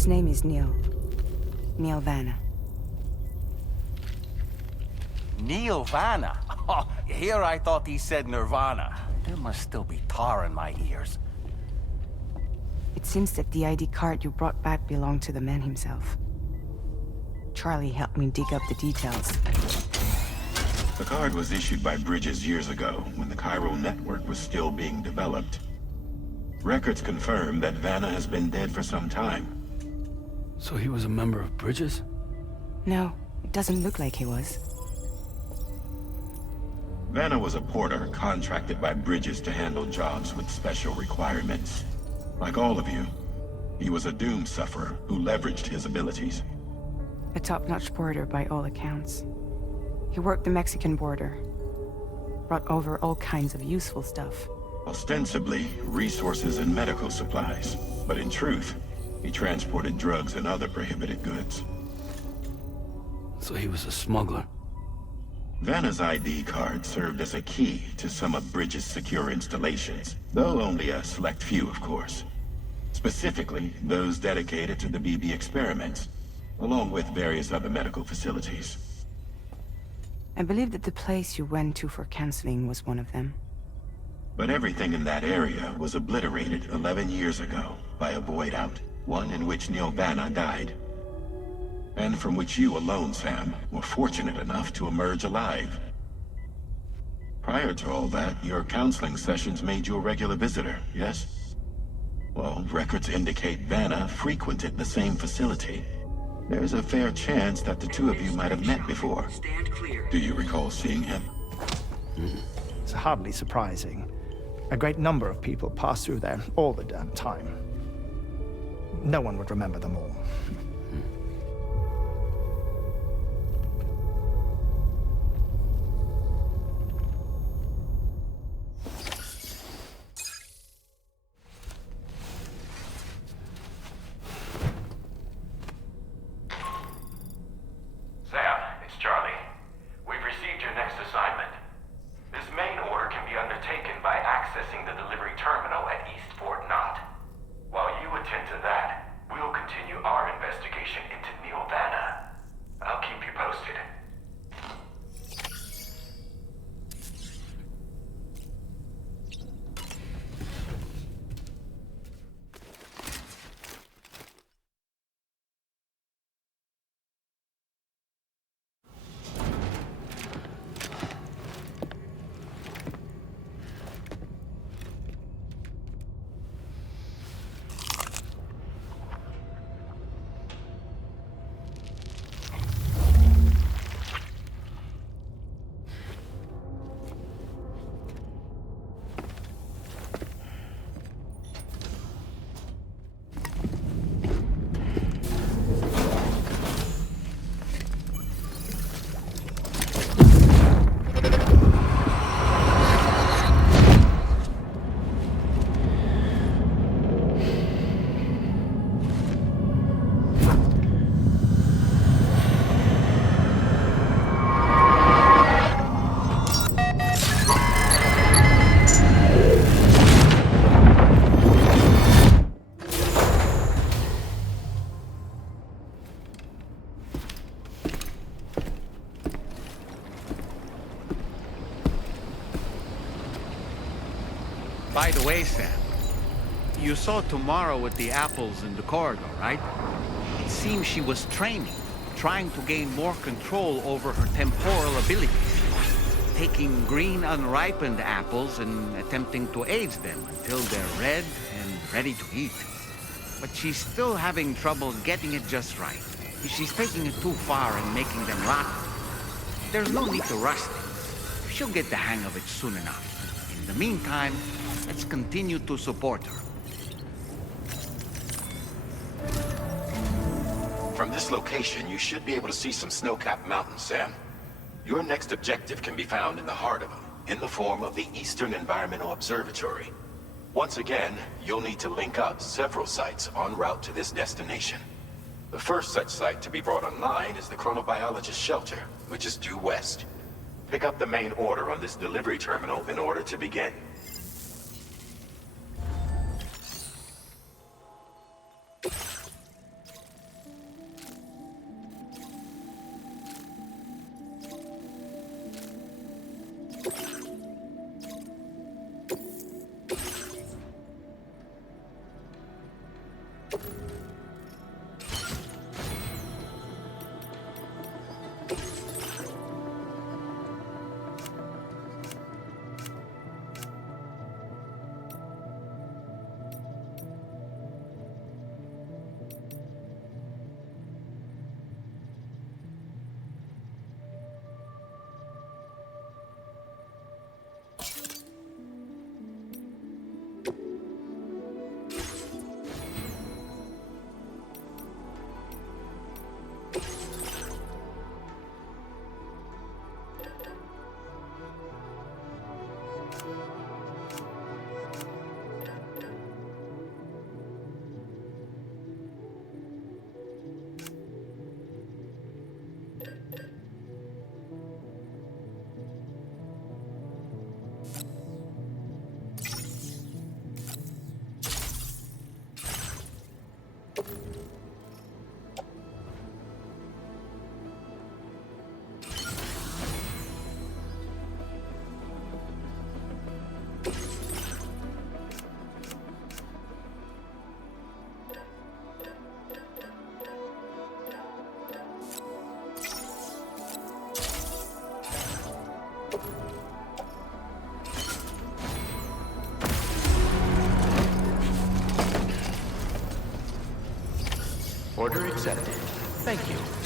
His name is Neil. Neil Vanna. Neil Vanna? Oh, here I thought he said Nirvana. There must still be tar in my ears. It seems that the ID card you brought back belonged to the man himself. Charlie helped me dig up the details. The card was issued by Bridges years ago, when the chiral network was still being developed. Records confirm that Vanna has been dead for some time. So he was a member of Bridges? No, it doesn't look like he was. Vanna was a porter contracted by Bridges to handle jobs with special requirements. Like all of you, he was a doom sufferer who leveraged his abilities. A top-notch porter by all accounts. He worked the Mexican border. Brought over all kinds of useful stuff. Ostensibly, resources and medical supplies. But in truth, he transported drugs and other prohibited goods. So he was a smuggler. Vanna's ID card served as a key to some of Bridges' secure installations, though only a select few, of course. Specifically, those dedicated to the BB experiments, along with various other medical facilities. I believe that the place you went to for counseling was one of them. But everything in that area was obliterated 11 years ago by a void out, one in which Neil Vanna died. And from which you alone, Sam, were fortunate enough to emerge alive. Prior to all that, your counseling sessions made you a regular visitor, yes? Well, records indicate Vanna frequented the same facility. There's a fair chance that the two of you might have met before. Do you recall seeing him? It's hardly surprising. A great number of people pass through there all the damn time. No one would remember them all. By the way, Sam, you saw Tamara with the apples in the corridor, right? It seems she was training, trying to gain more control over her temporal abilities, taking green unripened apples and attempting to age them until they're red and ready to eat. But she's still having trouble getting it just right. She's taking it too far and making them rotten. There's no need to rush things. She'll get the hang of it soon enough. In the meantime, let's continue to support her. From this location, you should be able to see some snow-capped mountains, Sam. Your next objective can be found in the heart of them, in the form of the Eastern Environmental Observatory. Once again, you'll need to link up several sites en route to this destination. The first such site to be brought online is the Chronobiologist Shelter, which is due west. Pick up the main order on this delivery terminal in order to begin. Order accepted. Thank you.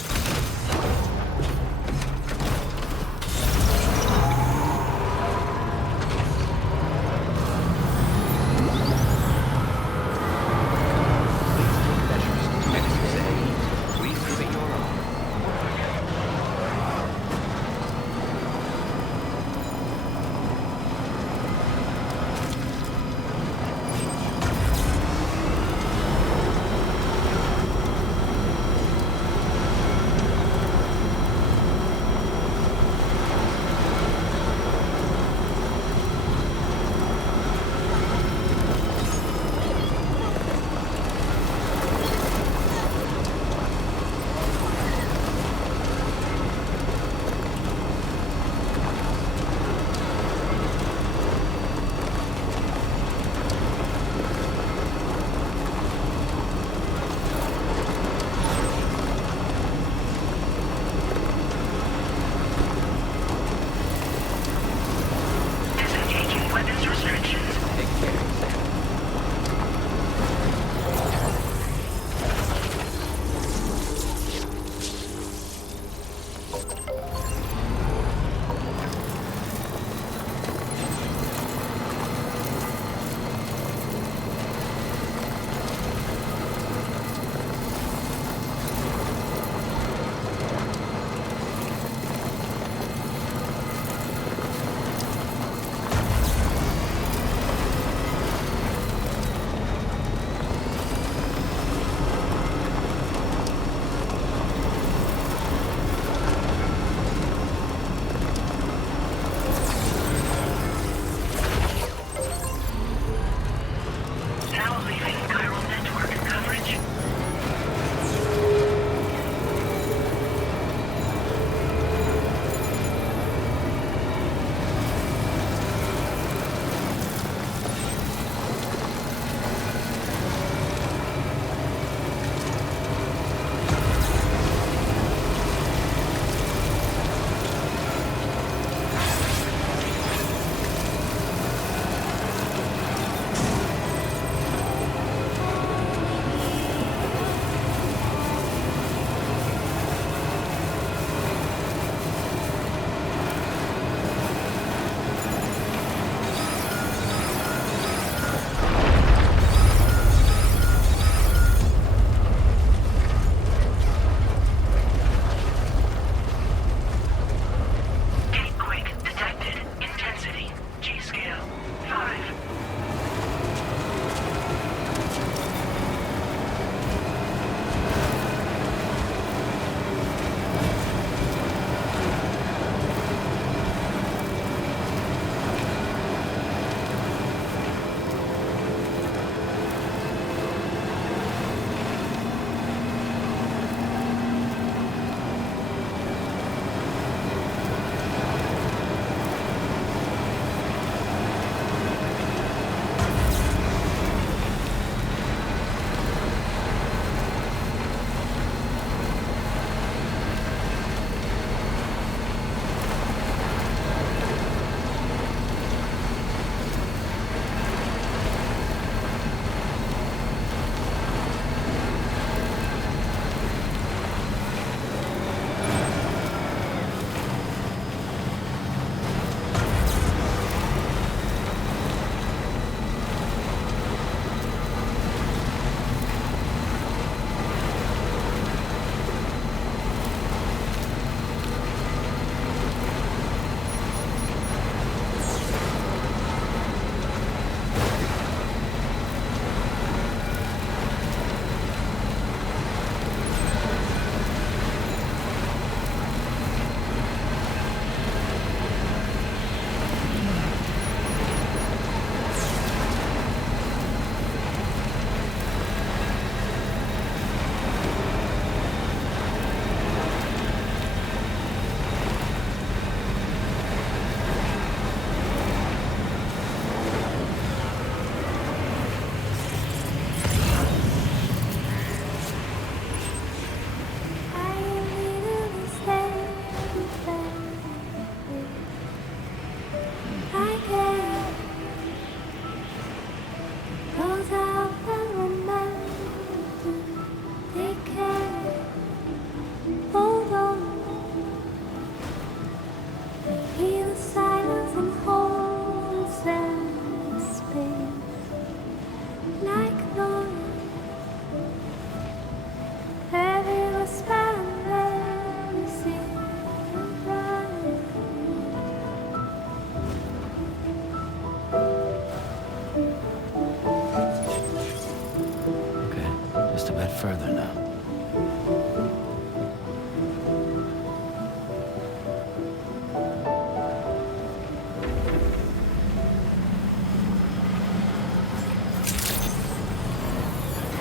combat further now.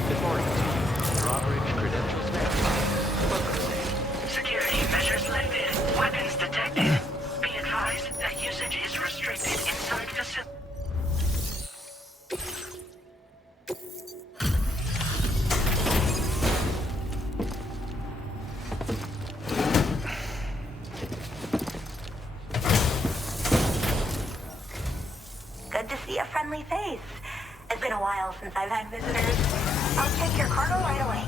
Good morning, team. Drawbridge credentials verified. Welcome, Sam. Security measures lifted. Weapons detected. Be advised that usage is restricted inside facility. Good to see a friendly face. It's been a while since I've had visitors. I'll take your cargo right away.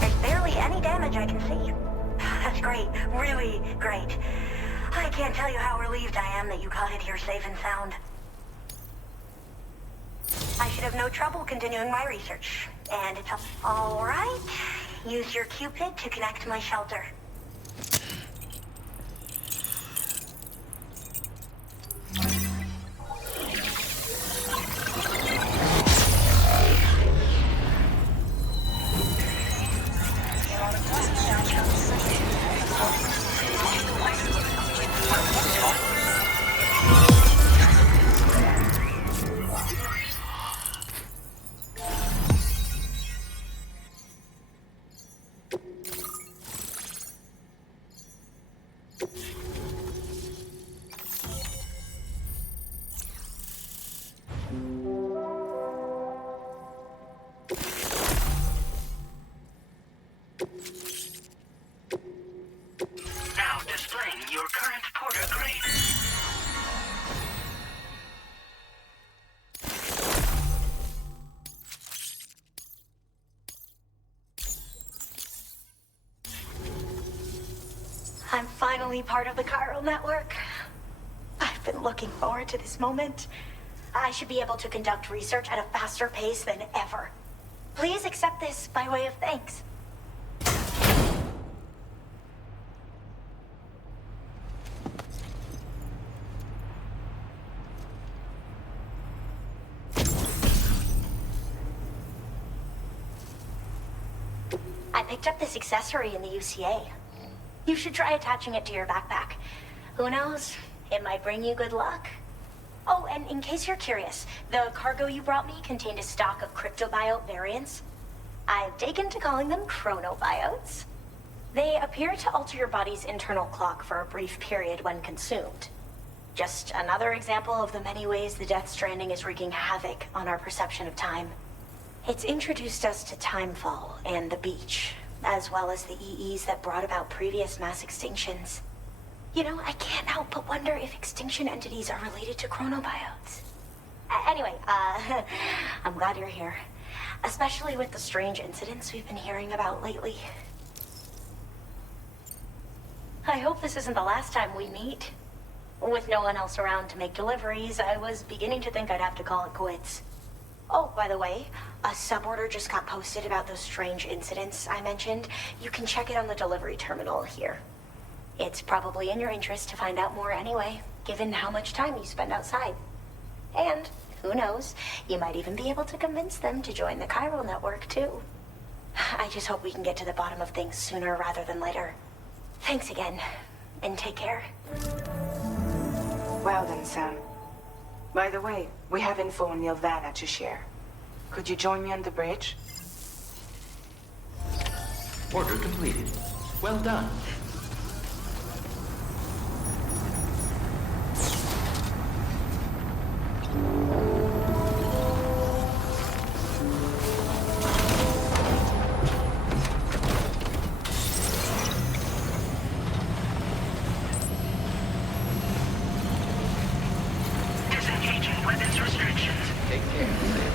There's barely any damage I can see. That's great. Really great. I can't tell you how relieved I am that you got it here safe and sound. I should have no trouble continuing my research. And it's all right. Use your Cupid to connect to my shelter. Now displaying your current porter grade. I'm finally part of the chiral network. I've been looking forward to this moment. I should be able to conduct research at a faster pace than ever. Please accept this by way of thanks. I picked up this accessory in the UCA. You should try attaching it to your backpack. Who knows? It might bring you good luck. Oh, and in case you're curious, the cargo you brought me contained a stock of cryptobiote variants. I've taken to calling them chronobiotes. They appear to alter your body's internal clock for a brief period when consumed. Just another example of the many ways the Death Stranding is wreaking havoc on our perception of time. It's introduced us to timefall and the beach, as well as the EEs that brought about previous mass extinctions. You know, I can't help but wonder if extinction entities are related to chronobiotes. Anyway, I'm glad you're here. Especially with the strange incidents we've been hearing about lately. I hope this isn't the last time we meet. With no one else around to make deliveries, I was beginning to think I'd have to call it quits. Oh, by the way, a suborder just got posted about those strange incidents I mentioned. You can check it on the delivery terminal here. It's probably in your interest to find out more anyway, given how much time you spend outside. And, who knows, you might even be able to convince them to join the chiral network, too. I just hope we can get to the bottom of things sooner rather than later. Thanks again, and take care. Well then, Sam. By the way, we have info on Nilvana to share. Could you join me on the bridge? Order completed. Well done. Disengaging weapons restrictions. Take care, Sam.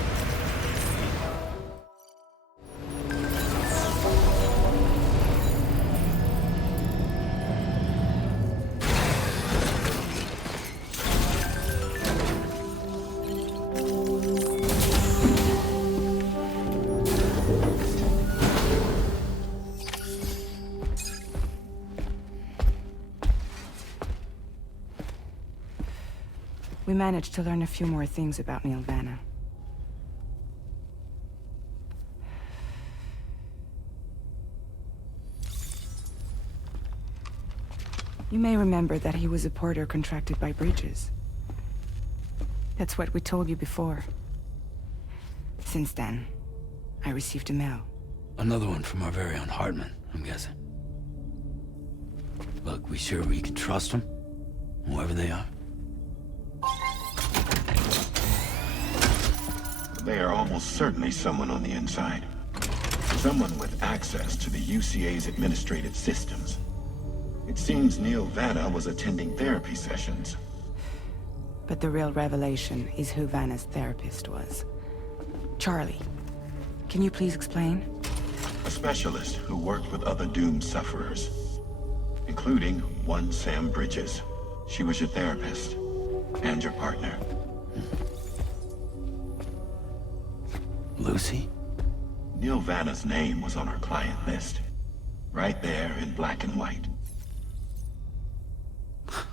We managed to learn a few more things about Neil Vanna. You may remember that he was a porter contracted by Bridges. That's what we told you before. Since then, I received a mail. Another one from our very own Hartman, I'm guessing. Look, we sure we can trust them? Whoever they are? They are almost certainly someone on the inside. Someone with access to the UCA's administrative systems. It seems Neil Vanna was attending therapy sessions. But the real revelation is who Vanna's therapist was. Charlie, can you please explain? A specialist who worked with other doomed sufferers, including one Sam Bridges. She was your therapist and your partner. Lucy? Neil Vanna's name was on her client list. Right there in black and white.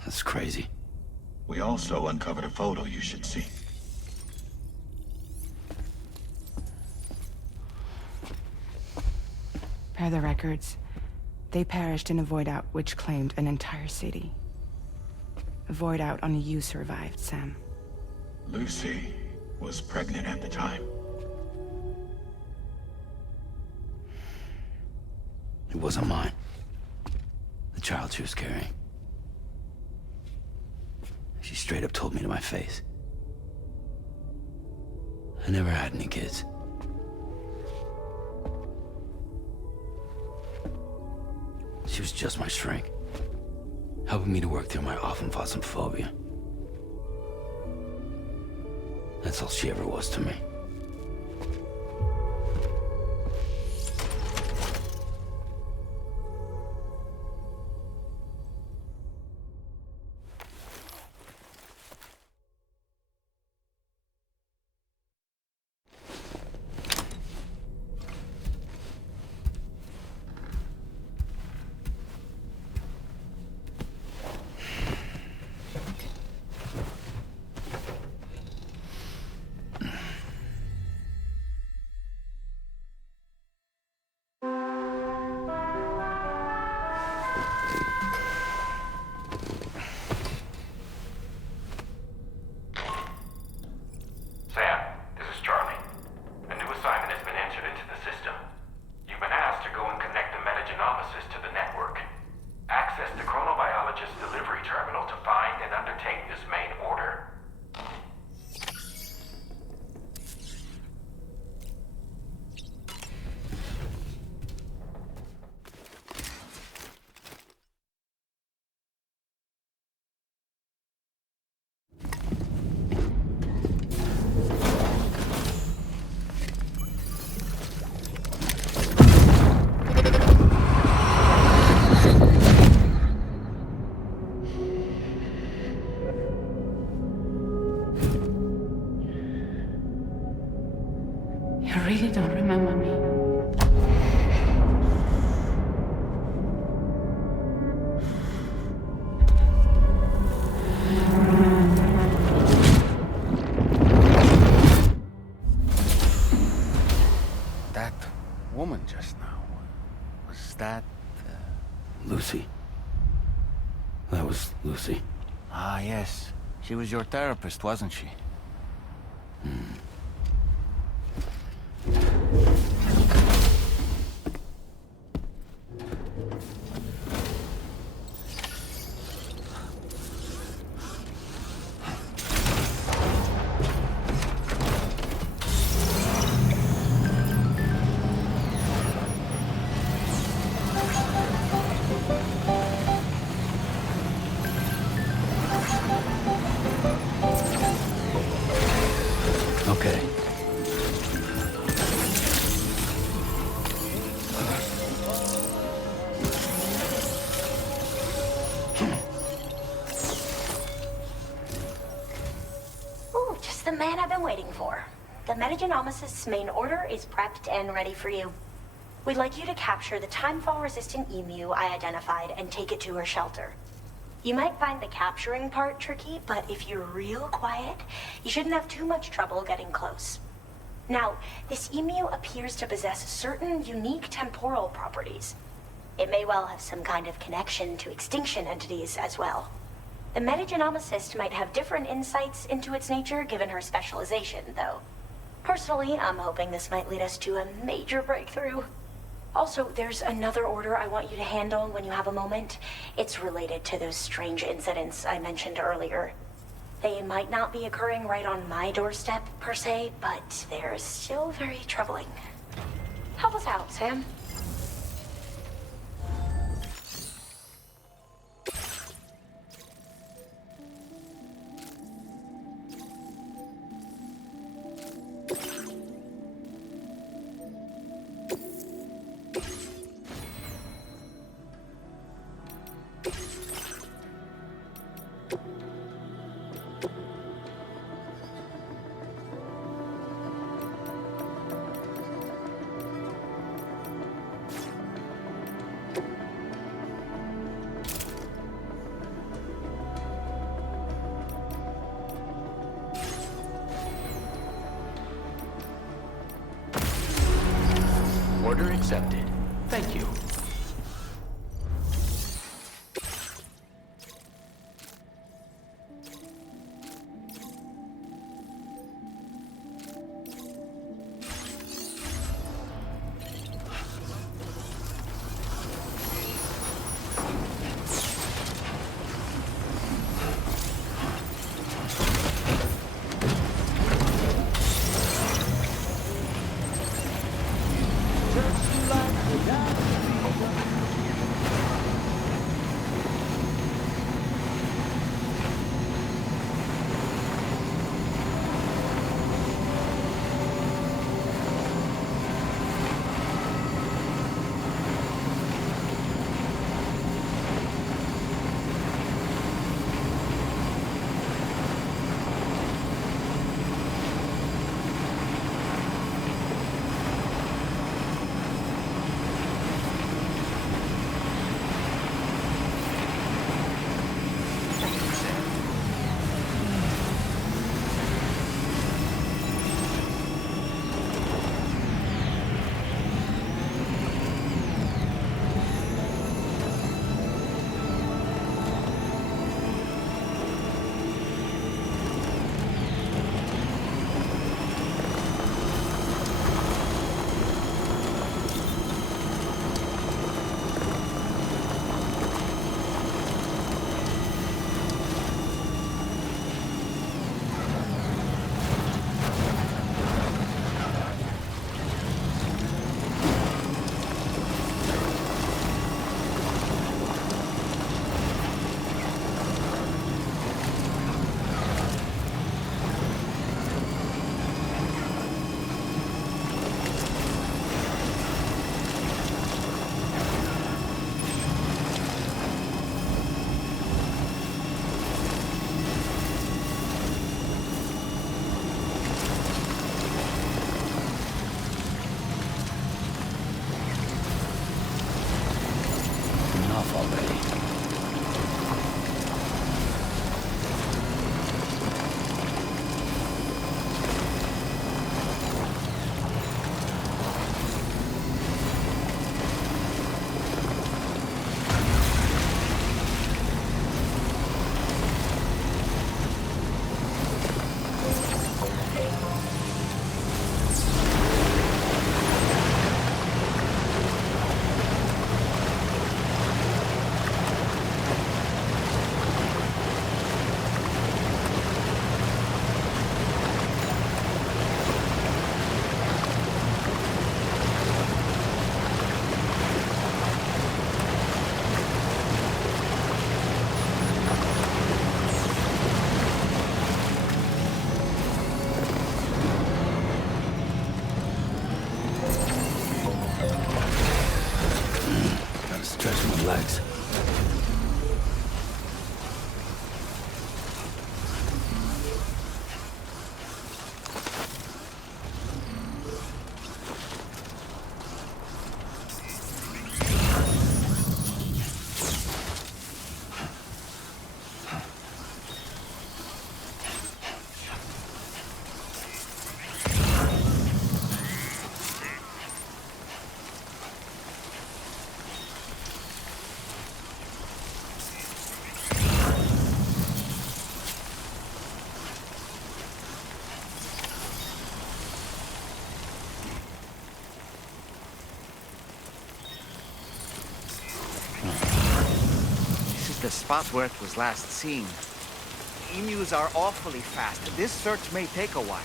That's crazy. We also uncovered a photo you should see. Per the records, they perished in a void out which claimed an entire city. A void out only you survived, Sam. Lucy was pregnant at the time. It wasn't mine. The child she was carrying. She straight up told me to my face. I never had any kids. She was just my shrink, helping me to work through my often phobia. That's all she ever was to me. You really don't remember me. That woman just now, was that... Lucy. That was Lucy. Ah, yes. She was your therapist, wasn't she? Okay. Ooh, just the man I've been waiting for. The Metagenomicist's main order is prepped and ready for you. We'd like you to capture the timefall-resistant emu I identified and take it to her shelter. You might find the capturing part tricky, but if you're real quiet, you shouldn't have too much trouble getting close. Now, this emu appears to possess certain unique temporal properties. It may well have some kind of connection to extinction entities as well. The metagenomicist might have different insights into its nature given her specialization, though. Personally, I'm hoping this might lead us to a major breakthrough. Also, there's another order I want you to handle when you have a moment. It's related to those strange incidents I mentioned earlier. They might not be occurring right on my doorstep, per se, but they're still very troubling. Help us out, Sam. Order accepted. Thank you. spot where it was last seen. Emus are awfully fast. This search may take a while.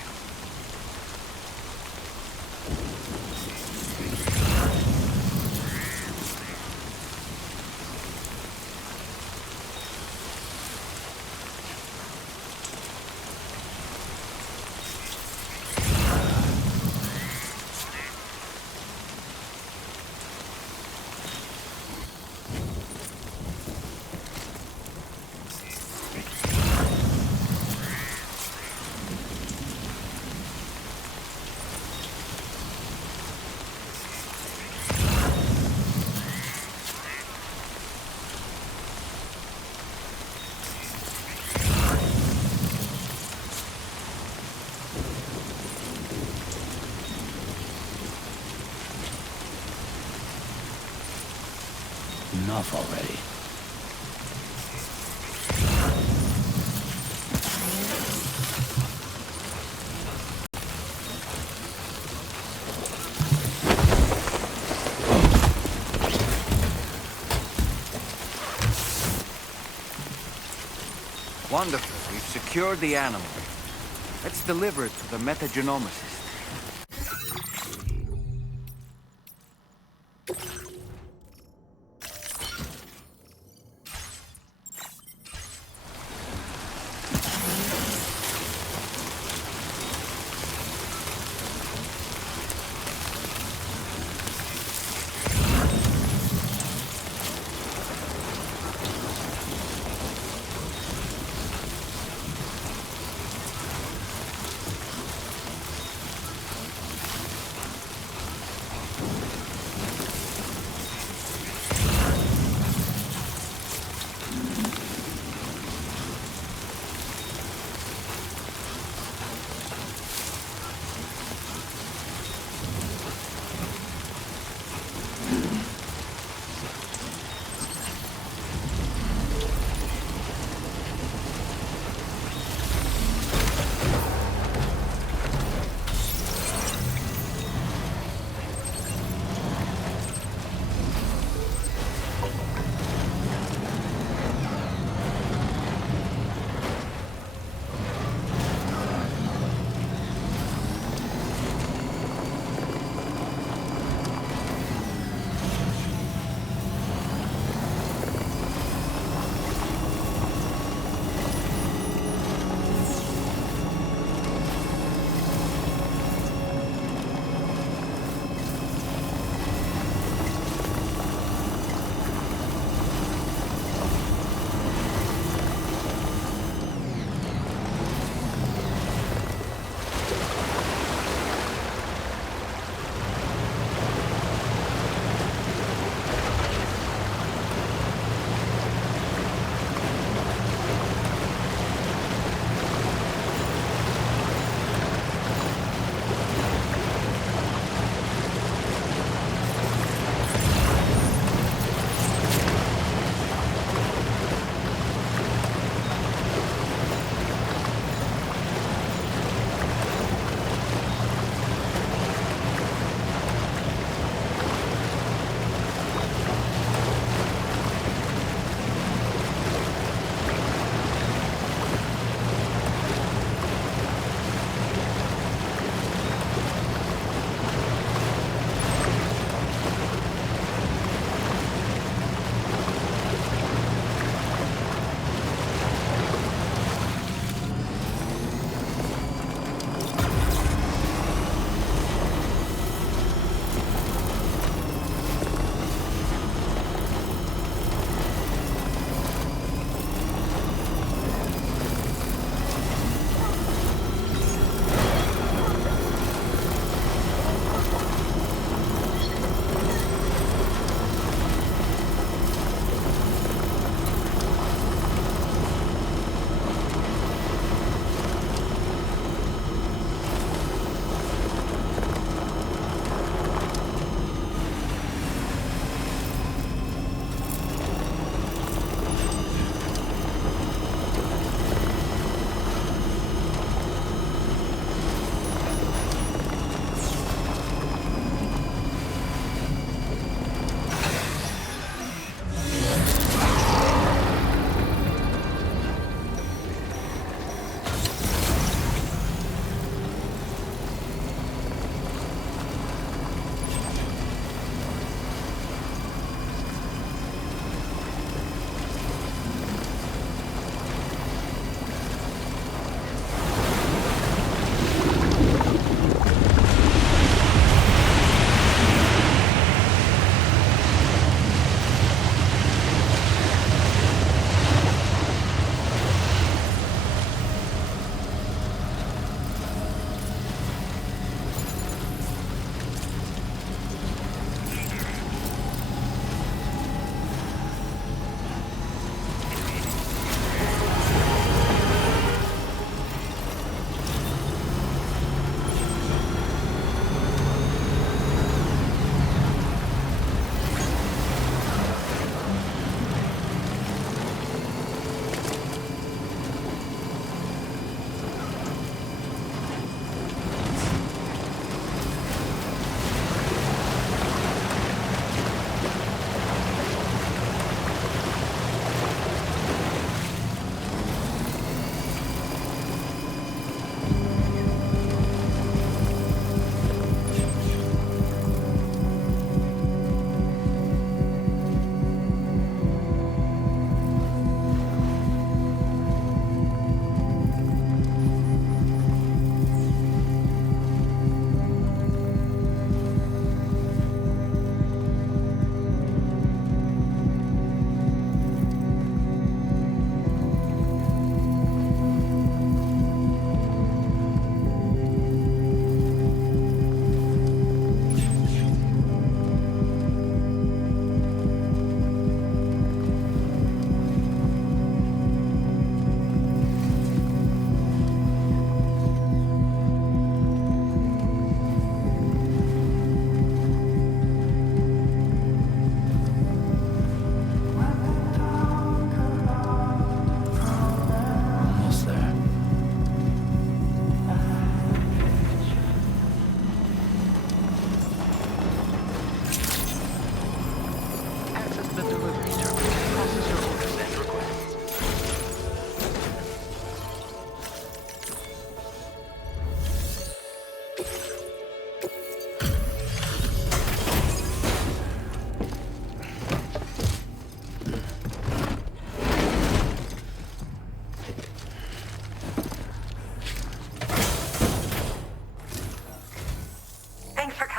Enough already. Wonderful. We've secured the animal. Let's deliver it to the metagenomicist.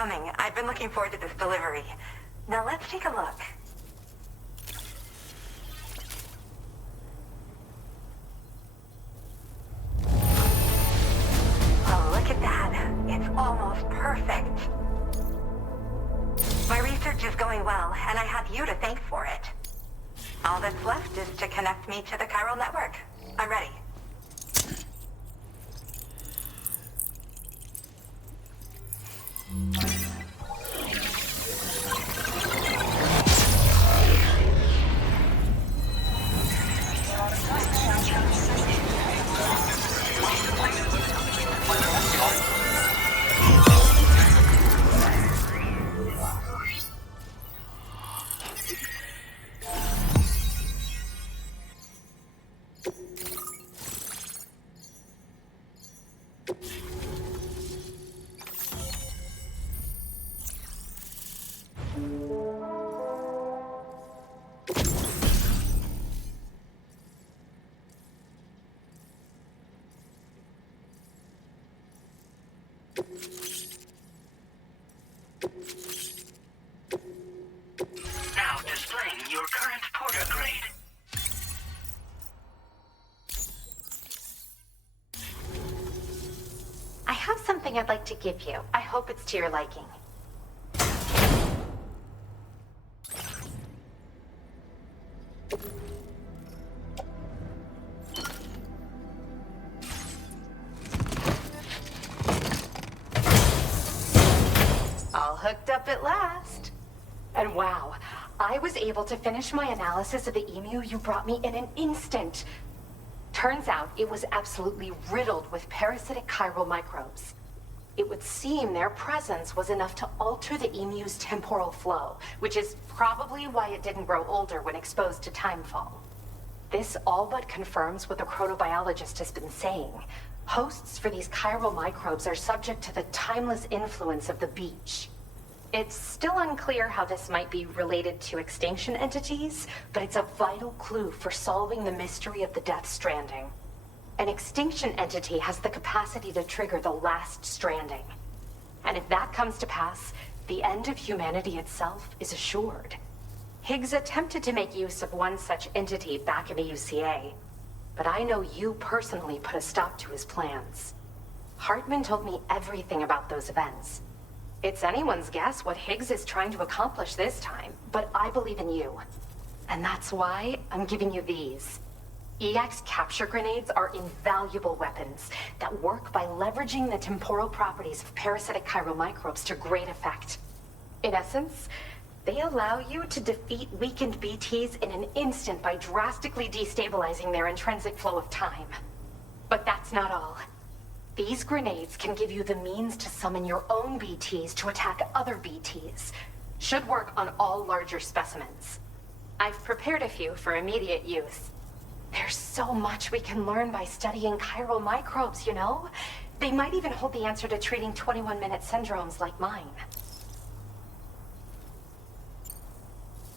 coming. I've been looking forward to this delivery. Now let's take a look. Oh, look at that. It's almost perfect. My research is going well, and I have you to thank for it. All that's left is to connect me to the chiral network. I'm ready. Now displaying your current porter grade. I have something I'd like to give you. I hope it's to your liking. All hooked up at last. And wow, I was able to finish my analysis of the emu you brought me in an instant. Turns out it was absolutely riddled with parasitic chiral microbes. It would seem their presence was enough to alter the emu's temporal flow, which is probably why it didn't grow older when exposed to timefall. This all but confirms what the chronobiologist has been saying. Hosts for these chiral microbes are subject to the timeless influence of the beach. It's still unclear how this might be related to extinction entities, but it's a vital clue for solving the mystery of the Death Stranding. An extinction entity has the capacity to trigger the last stranding. And if that comes to pass, the end of humanity itself is assured. Higgs attempted to make use of one such entity back in the UCA, but I know you personally put a stop to his plans. Hartman told me everything about those events. It's anyone's guess what Higgs is trying to accomplish this time, but I believe in you. And that's why I'm giving you these. EX capture grenades are invaluable weapons that work by leveraging the temporal properties of parasitic chiral microbes to great effect. In essence, they allow you to defeat weakened BTs in an instant by drastically destabilizing their intrinsic flow of time. But that's not all. These grenades can give you the means to summon your own BTs to attack other BTs. Should work on all larger specimens. I've prepared a few for immediate use. There's so much we can learn by studying chiral microbes, you know? They might even hold the answer to treating 21-minute syndromes like mine.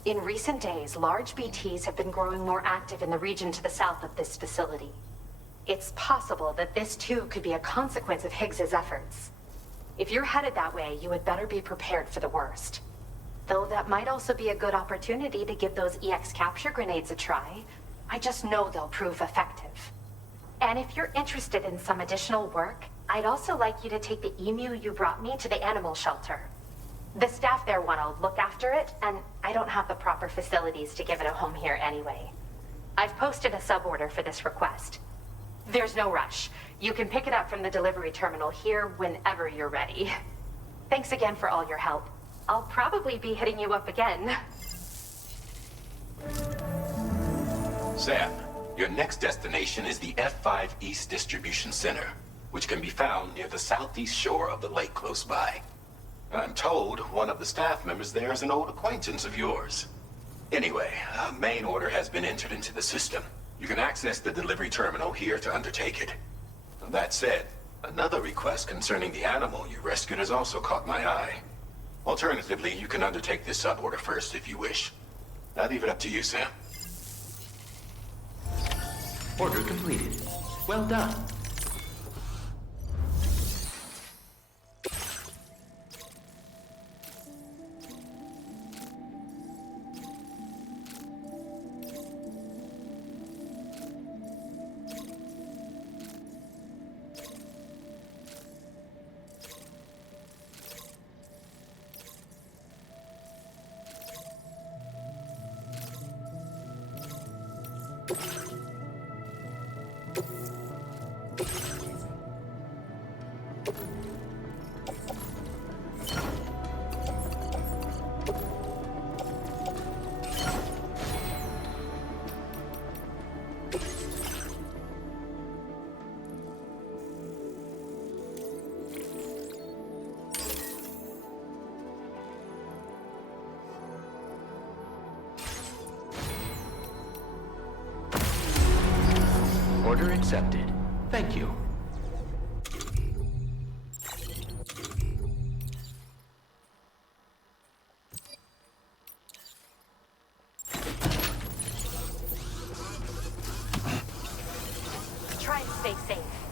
In recent days, large BTs have been growing more active in the region to the south of this facility. It's possible that this too could be a consequence of Higgs's efforts. If you're headed that way, you had better be prepared for the worst. Though that might also be a good opportunity to give those EX capture grenades a try. I just know they'll prove effective. And if you're interested in some additional work, I'd also like you to take the emu you brought me to the animal shelter. The staff there want to look after it, and I don't have the proper facilities to give it a home here anyway. I've posted a suborder for this request. There's no rush. You can pick it up from the delivery terminal here whenever you're ready. Thanks again for all your help. I'll probably be hitting you up again. Sam, your next destination is the F5 East Distribution Center, which can be found near the southeast shore of the lake close by. I'm told one of the staff members there is an old acquaintance of yours. Anyway, a main order has been entered into the system. You can access the delivery terminal here to undertake it. That said, another request concerning the animal you rescued has also caught my eye. Alternatively, you can undertake this suborder first if you wish. I'll leave it up to you, Sam. Order completed. Well done. Order accepted. Thank you. Try to stay safe.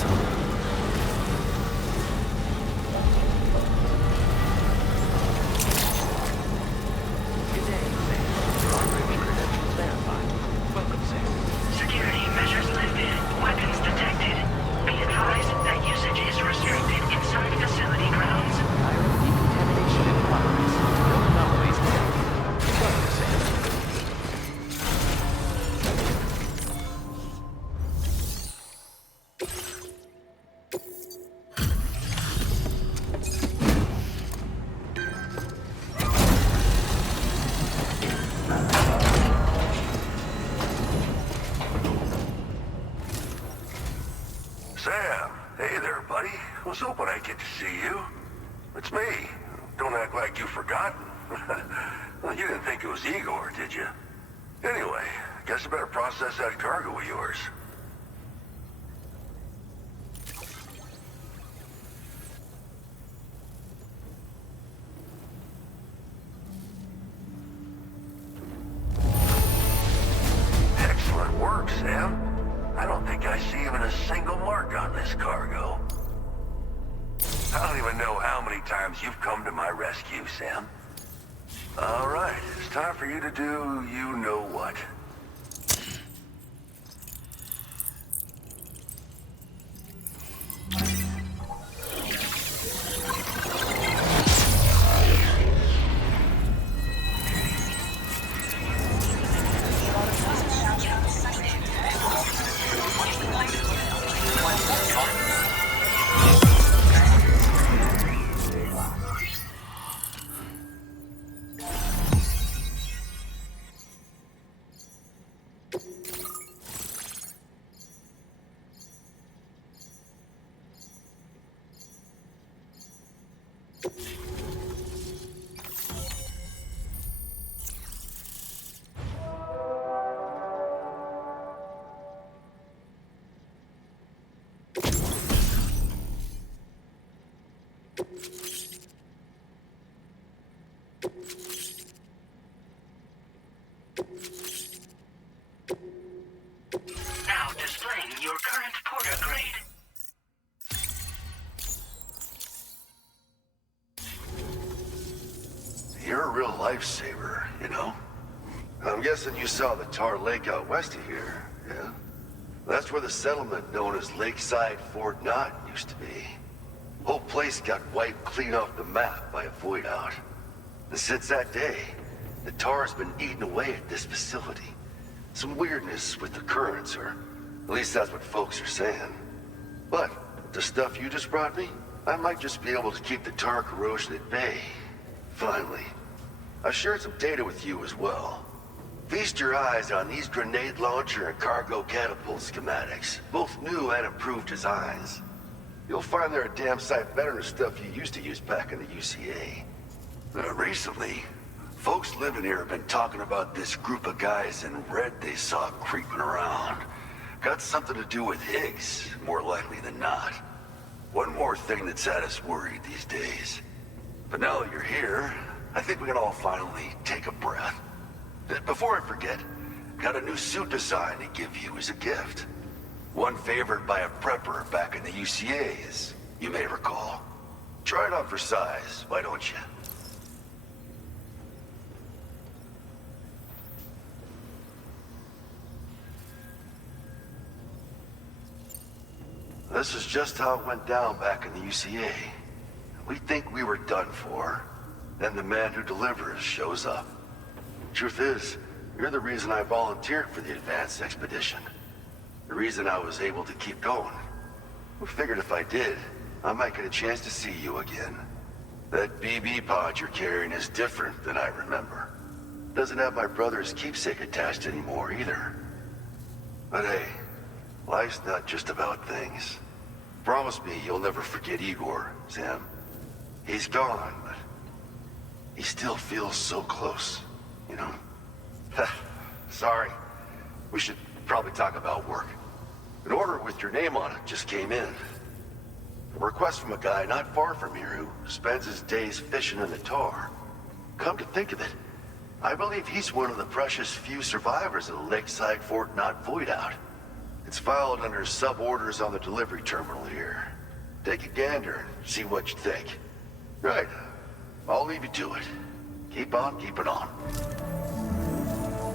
us, huh? Good day, Sam. Your operating credentials verified. Welcome, Sam. Security measures lifted. Weapons detected. Be advised that usage is restricted inside facility grounds. Iron decontamination in progress. No anomalies detected. Welcome, Sam. Sam, hey there, buddy. Was hoping I'd get to see you. It's me. Don't act like you've forgotten. Well, you didn't think it was Igor, did you? Anyway, guess I better process that cargo of yours. Excellent work, Sam. I don't think I see even a single mark on this cargo. I don't even know how many times you've come to my rescue, Sam. All right, it's time for you to do you-know-what. Now displaying your current porter grade. You're a real lifesaver, you know? I'm guessing you saw the tar lake out west of here, yeah? That's where the settlement known as Lakeside Fort Knott used to be. Whole place got wiped clean off the map by a void out. And since that day, the tar's been eating away at this facility. Some weirdness with the currents, or at least that's what folks are saying. But the stuff you just brought me, I might just be able to keep the tar corrosion at bay. Finally. I've shared some data with you as well. Feast your eyes on these grenade launcher and cargo catapult schematics, both new and improved designs. You'll find they're a damn sight better than stuff you used to use back in the UCA. Recently, folks living here have been talking about this group of guys in red they saw creeping around. Got something to do with Higgs, more likely than not. One more thing that's had us worried these days. But now that you're here, I think we can all finally take a breath. Before I forget, got a new suit design to give you as a gift. One favored by a prepper back in the UCA, as you may recall. Try it on for size, why don't you? This is just how it went down back in the UCA. We think we were done for. Then the man who delivers shows up. Truth is, you're the reason I volunteered for the advanced expedition. The reason I was able to keep going. We figured if I did, I might get a chance to see you again. That BB pod you're carrying is different than I remember. Doesn't have my brother's keepsake attached anymore either. But hey, life's not just about things. Promise me you'll never forget Igor, Sam. He's gone, but he still feels so close, you know? Sorry. We should probably talk about work. An order with your name on it just came in. A request from a guy not far from here who spends his days fishing in the tar. Come to think of it, I believe he's one of the precious few survivors of the Lakeside Fort Knott void out. It's filed under sub-orders on the delivery terminal here. Take a gander and see what you think. Right. I'll leave you to it. Keep on keeping on.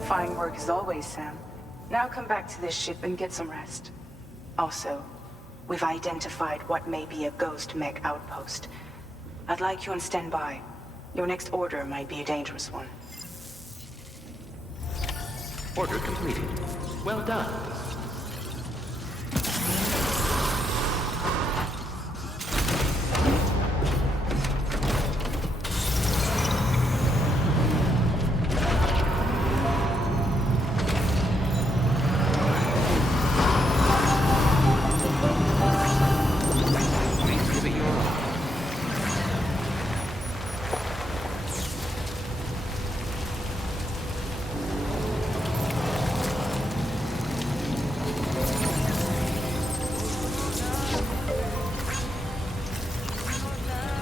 Fine work as always, Sam. Now come back to this ship and get some rest. Also, we've identified what may be a ghost mech outpost. I'd like you on standby. Your next order might be a dangerous one. Order completed. Well done.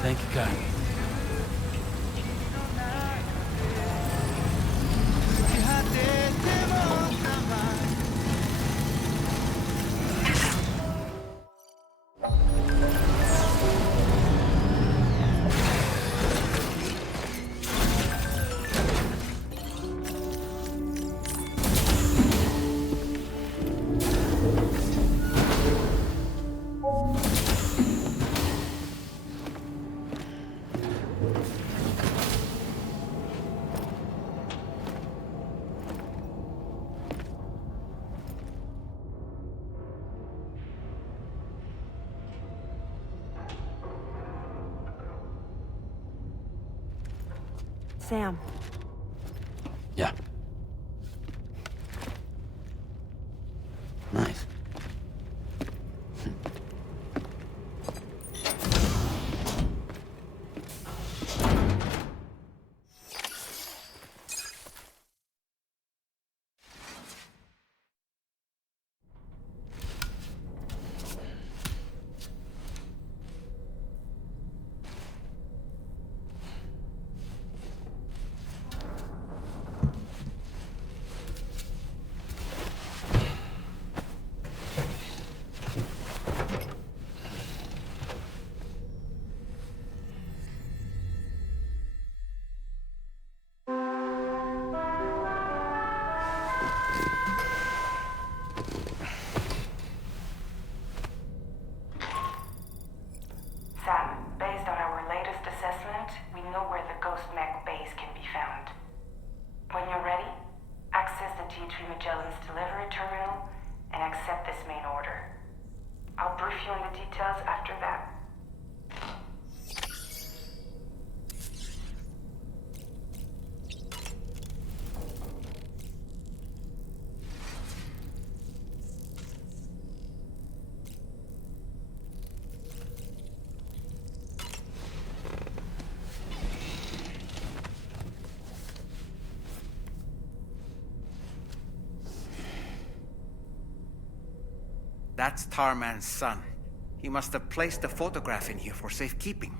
Thank you, God. Sam. Yeah. Nice. Sam, based on our latest assessment, we know where the Ghost Mech base can be found. When you're ready, access the T3 Magellan's delivery terminal and accept this main order. I'll brief you on the details after that. That's Tarman's son. He must have placed a photograph in here for safekeeping.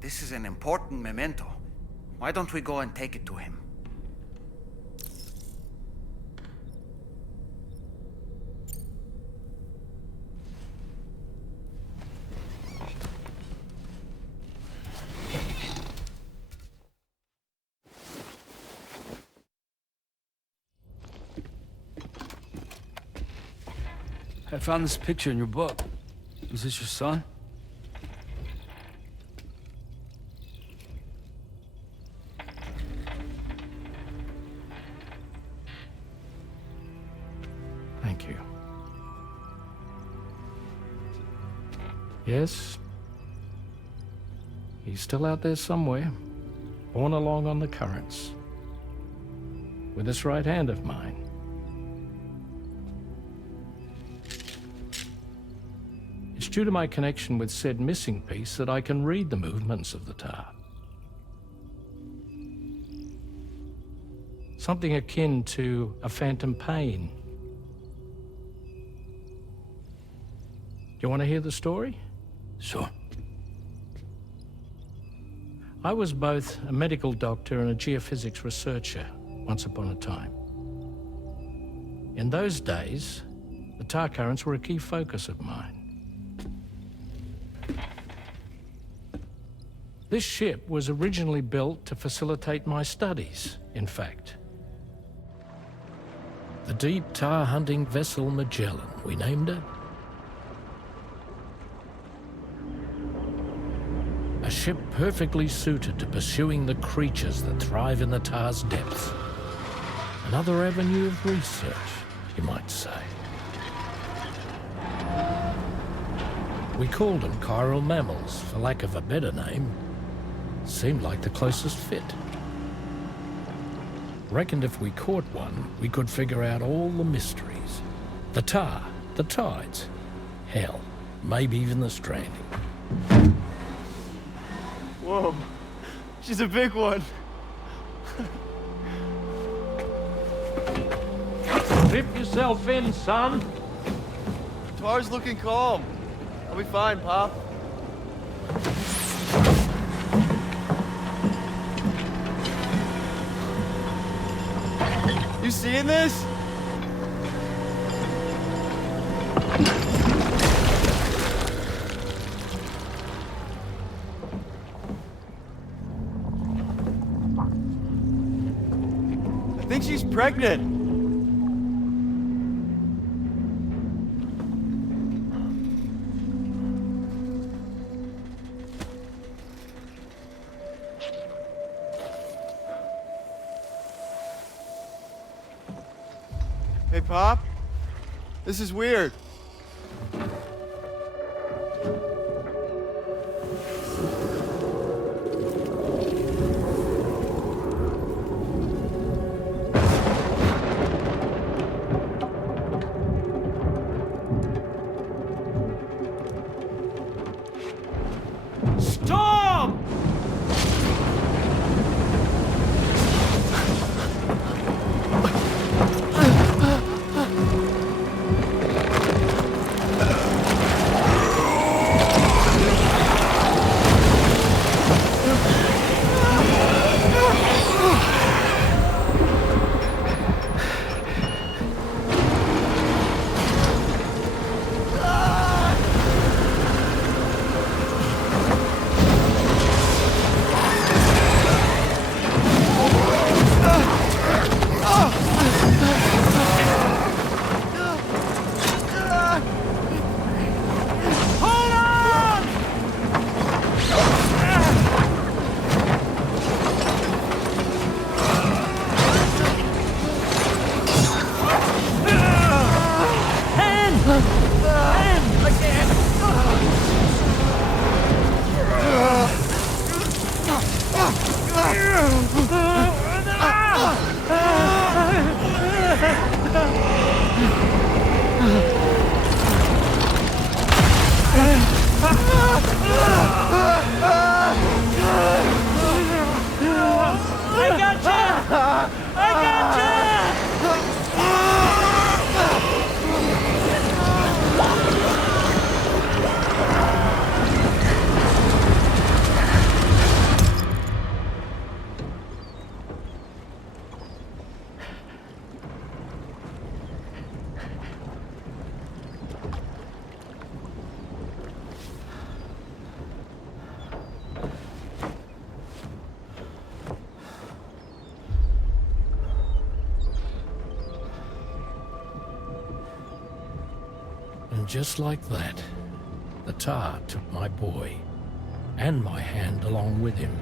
This is an important memento. Why don't we go and take it to him? I found this picture in your book. Is this your son? Thank you. Yes. He's still out there somewhere, borne along on the currents, with this right hand of mine. It's due to my connection with said missing piece that I can read the movements of the Tar. Something akin to a phantom pain. Do you want to hear the story? Sure. I was both a medical doctor and a geophysics researcher once upon a time. In those days, the tar currents were a key focus of mine. This ship was originally built to facilitate my studies, in fact. The deep tar hunting vessel Magellan, we named it. A ship perfectly suited to pursuing the creatures that thrive in the tar's depths. Another avenue of research, you might say. We called them chiral mammals, for lack of a better name. Seemed like the closest fit. Reckoned if we caught one, we could figure out all the mysteries. The tar, the tides, hell, maybe even the stranding. Whoa, she's a big one. Dip yourself in, son. Tar's looking calm. I'll be fine, Pop. You seeing this? I think she's pregnant. Hey, Pop. This is weird. Storm! And just like that, the tar took my boy, and my hand along with him.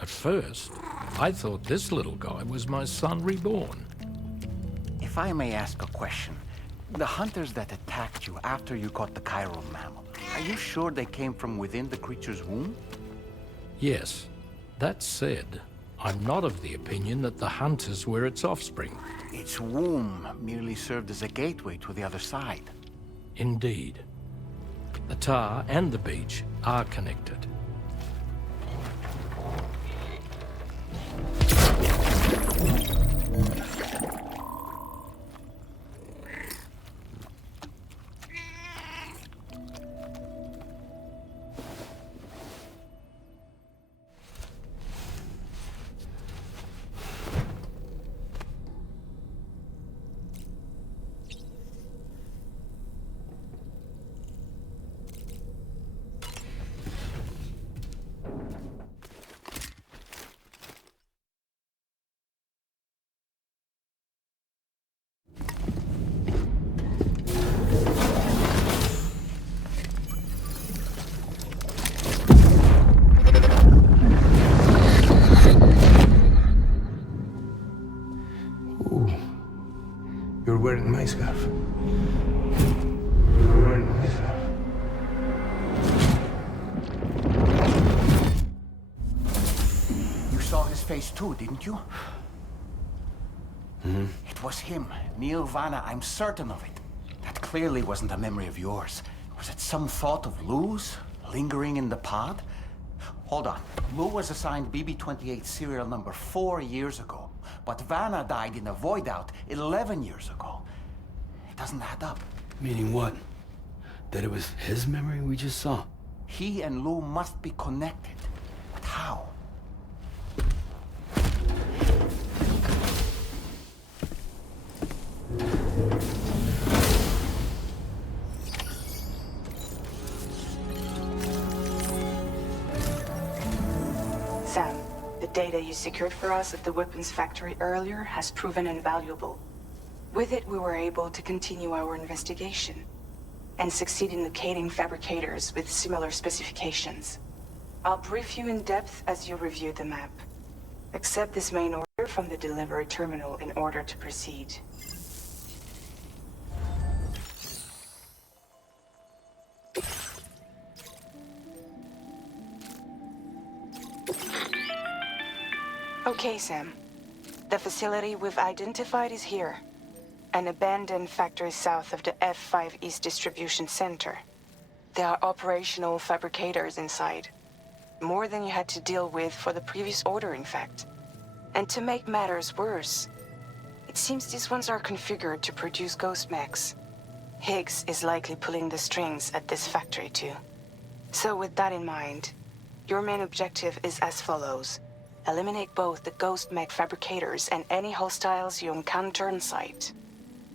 At first, I thought this little guy was my son reborn. If I may ask a question, the hunters that attacked you after you caught the chiral mammal, are you sure they came from within the creature's womb? Yes. That said, I'm not of the opinion that the hunters were its offspring. Its womb merely served as a gateway to the other side. Indeed. The tar and the beach are connected. You're wearing my scarf. You're wearing my scarf. You saw his face too, didn't you? Mm-hmm. It was him, Neil Vanna, I'm certain of it. That clearly wasn't a memory of yours. Was it some thought of Lou's, lingering in the pod? Hold on. Lou was assigned BB-28 serial number 4 years ago, but Vanna died in a void out 11 years ago. It doesn't add up. Meaning what? That it was his memory we just saw? He and Lou must be connected. But how? Sam, the data you secured for us at the weapons factory earlier has proven invaluable. With it, we were able to continue our investigation and succeed in locating fabricators with similar specifications. I'll brief you in depth as you review the map. Accept this main order from the delivery terminal in order to proceed. Okay, Sam. The facility we've identified is here. An abandoned factory south of the F5 East Distribution Center. There are operational fabricators inside. More than you had to deal with for the previous order, in fact. And to make matters worse, it seems these ones are configured to produce ghost mechs. Higgs is likely pulling the strings at this factory too. So with that in mind, your main objective is as follows. Eliminate both the ghost mech fabricators and any hostiles you encounter on site.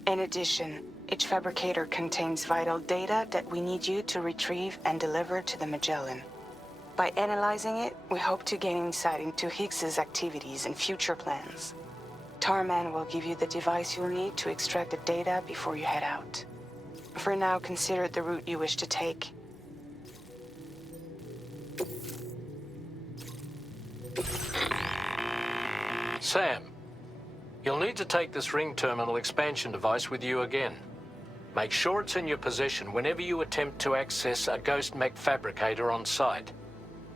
In addition, each fabricator contains vital data that we need you to retrieve and deliver to the Magellan. By analyzing it, we hope to gain insight into Higgs's activities and future plans. Tarman will give you the device you'll need to extract the data before you head out. For now, consider the route you wish to take. Sam, you'll need to take this ring terminal expansion device with you again. Make sure it's in your possession whenever you attempt to access a ghost mech fabricator on site.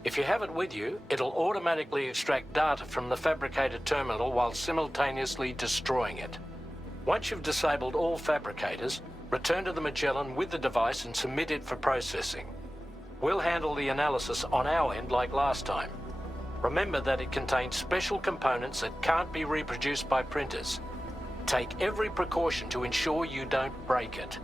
If you have it with you, it'll automatically extract data from the fabricator terminal while simultaneously destroying it. Once you've disabled all fabricators, return to the Magellan with the device and submit it for processing. We'll handle the analysis on our end like last time. Remember that it contains special components that can't be reproduced by printers. Take every precaution to ensure you don't break it.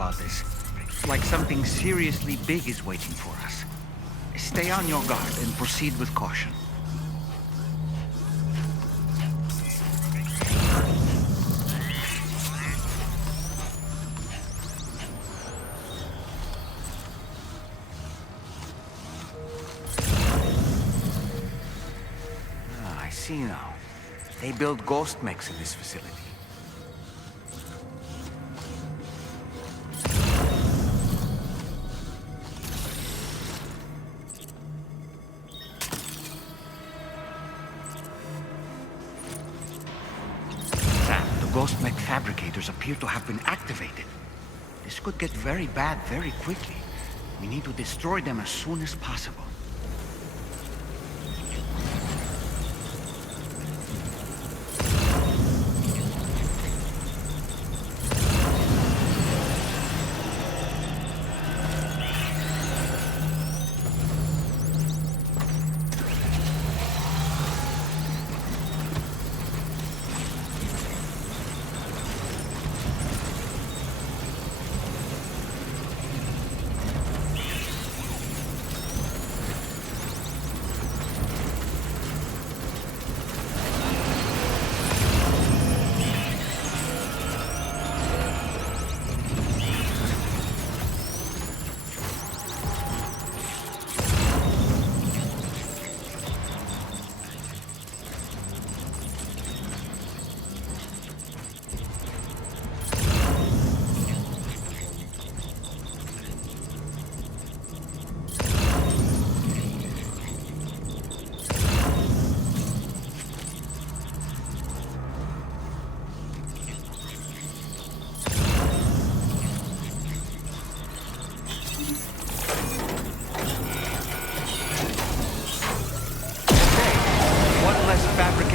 about this. Like something seriously big is waiting for us. Stay on your guard and proceed with caution. I see now. They build ghost mechs in this facility. Ghost mech fabricators appear to have been activated. This could get very bad very quickly. We need to destroy them as soon as possible.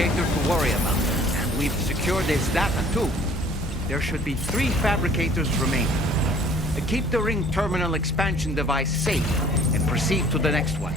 To worry about. And we've secured his data too. There should be 3 fabricators remaining. Keep the ring terminal expansion device safe and proceed to the next one.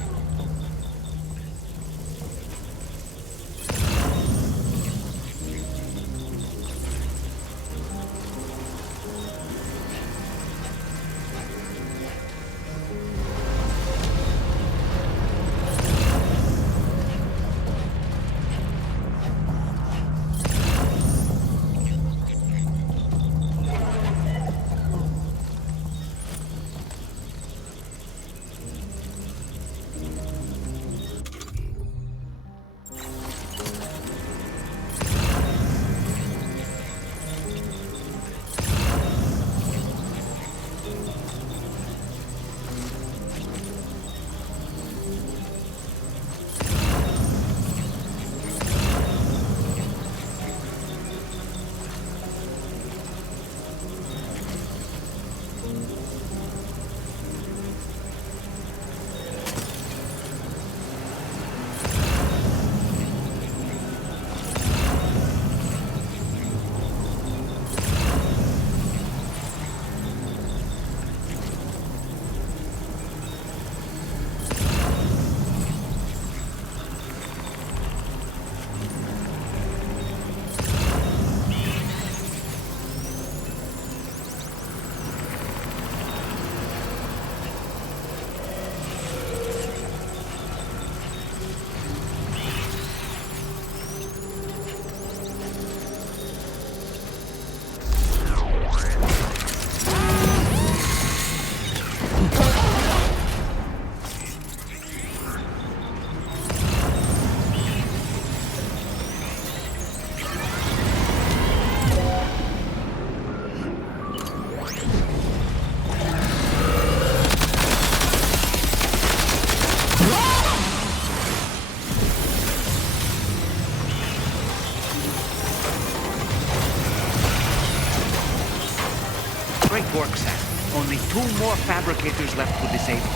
Great work, Sam. Only 2 more fabricators left to disable.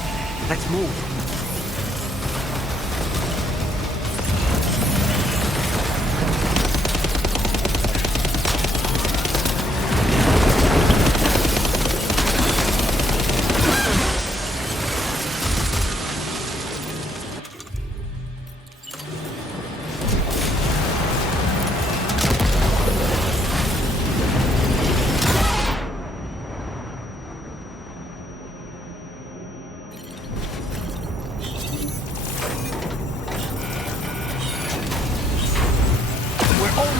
Let's move.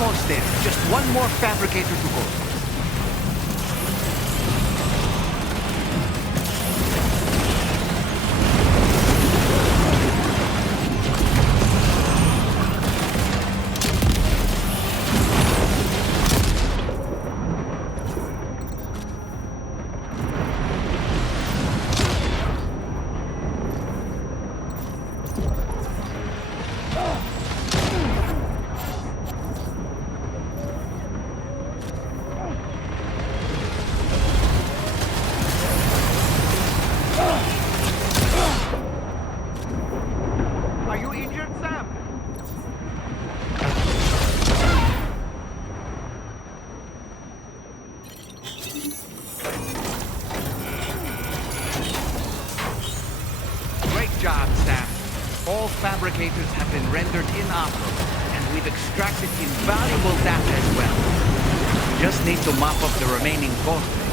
almost there. Just one more fabricator to go. Fabricators have been rendered inoperable, and we've extracted invaluable data as well. We just need to mop up the remaining ghost base.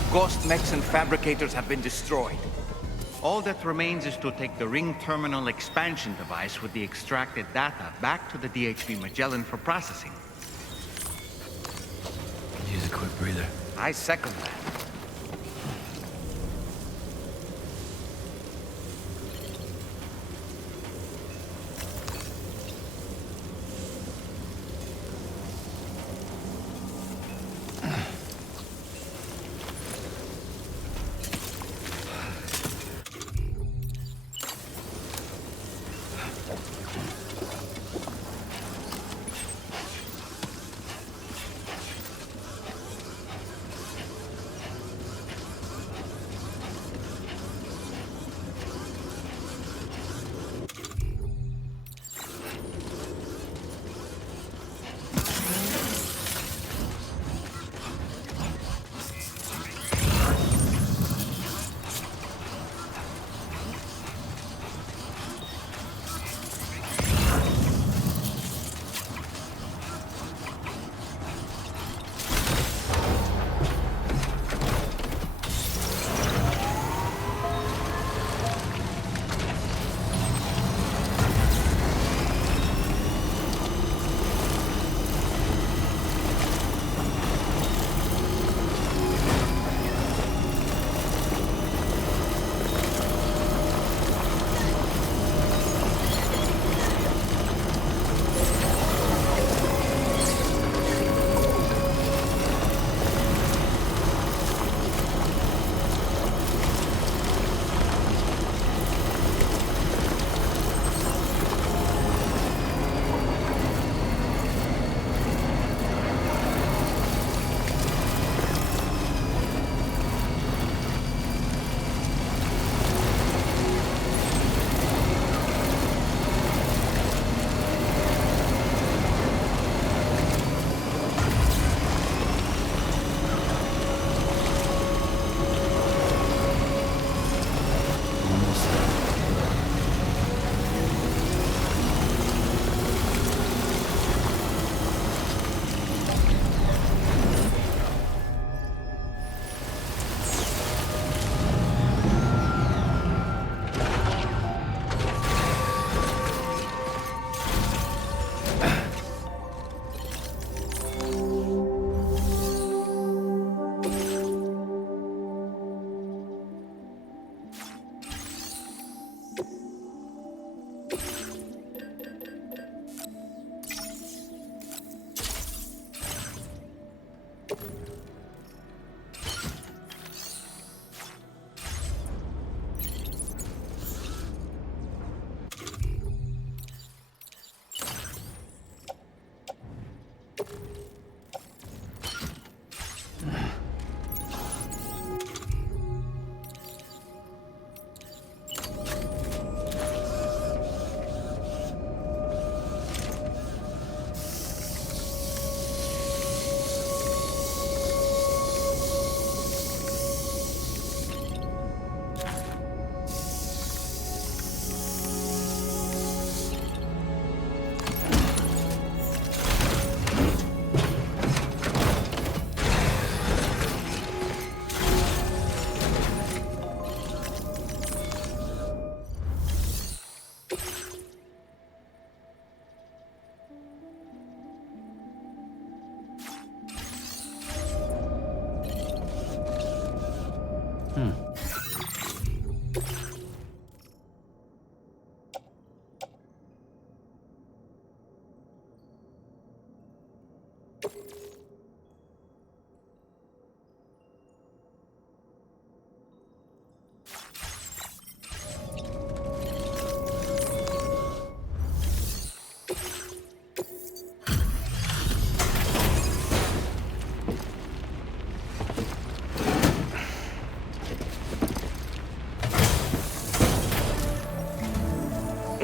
Now ghost mechs and fabricators have been destroyed. All that remains is to take the ring terminal expansion device with the extracted data back to the DHV Magellan for processing. Could use a quick breather. I second that.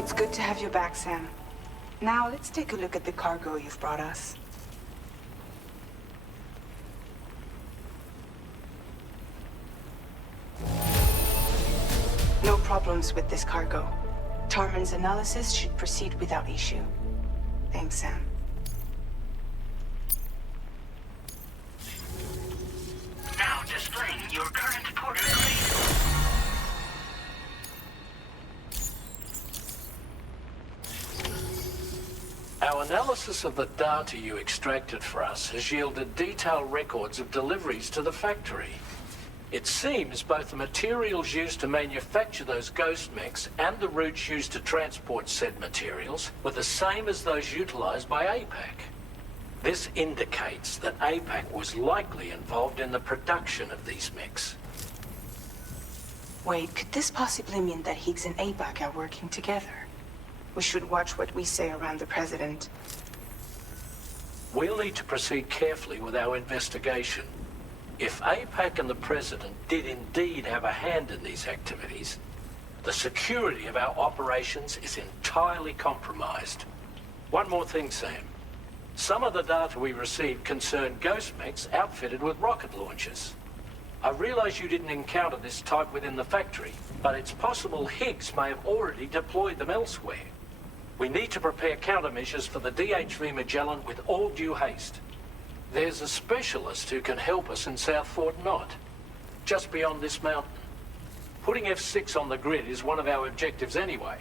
It's good to have you back, Sam. Now, let's take a look at the cargo you've brought us. No problems with this cargo. Tarman's analysis should proceed without issue. Thanks, Sam. Now displaying Analysis of the data you extracted for us has yielded detailed records of deliveries to the factory. It seems both the materials used to manufacture those ghost mechs and the routes used to transport said materials were the same as those utilized by APAC. This indicates that APAC was likely involved in the production of these mechs. Wait, could this possibly mean that Higgs and APAC are working together? We should watch what we say around the President. We'll need to proceed carefully with our investigation. If APAC and the President did indeed have a hand in these activities, the security of our operations is entirely compromised. One more thing, Sam. Some of the data we received concerned ghost mechs outfitted with rocket launchers. I realize you didn't encounter this type within the factory, but it's possible Higgs may have already deployed them elsewhere. We need to prepare countermeasures for the DHV Magellan with all due haste. There's a specialist who can help us in South Fort Knott, just beyond this mountain. Putting F6 on the grid is one of our objectives anyway.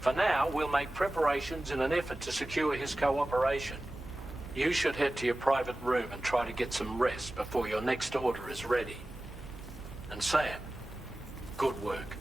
For now, we'll make preparations in an effort to secure his cooperation. You should head to your private room and try to get some rest before your next order is ready. And Sam, good work.